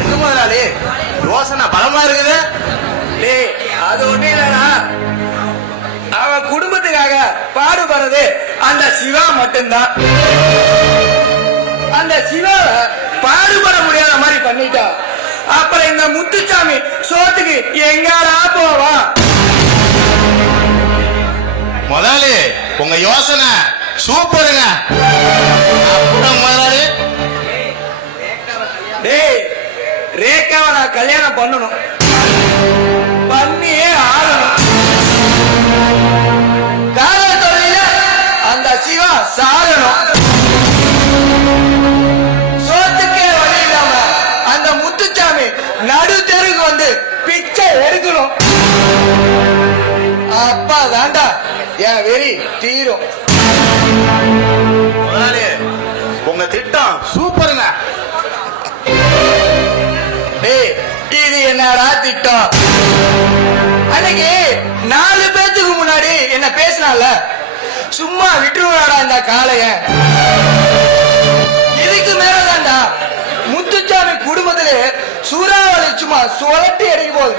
என்ன முதலாளி யோசனை பலமா இருக்குது? அது ஒண்ணு இல்லடா, அவன் குடும்பத்துக்காக பாடுபடுறது அந்த சிவா மட்டும்தான். அந்த சிவாவை பாடுபட முடியாத மாதிரி பண்ணிட்டா அப்புறம் இந்த முத்துச்சாமி சோத்துக்கு எங்காடா போவான்? முதலாளி உங்க யோசனை சூப்பருங்க. அப்புறம் முதலாளி நான் கல்யாணம் பண்ணணும், பண்ணியே ஆகணும். காதல் தொழில அந்த சிவா சாகணும். சோத்துக்கே வழி இல்லாம அந்த முத்துச்சாமி நடு தெருக்கு வந்து பிச்சை எடுக்கணும். அப்பா தாண்டா என் வெறி தீரும். முதலாளி, உங்க திட்டம் சூப்பருங்க. டேய், இது என்னடா திட்டம்? அன்னைக்கு 4 பேத்துக்கு முன்னாடி என்ன பேசினால, சும்மா விட்டுருவாடா இந்த காளைய. இதுக்கு மேலதான்டா முத்துச்சாமி குடும்பத்திலே சூறாவளி சும்மா சுழட்டி அடிக்கும் போது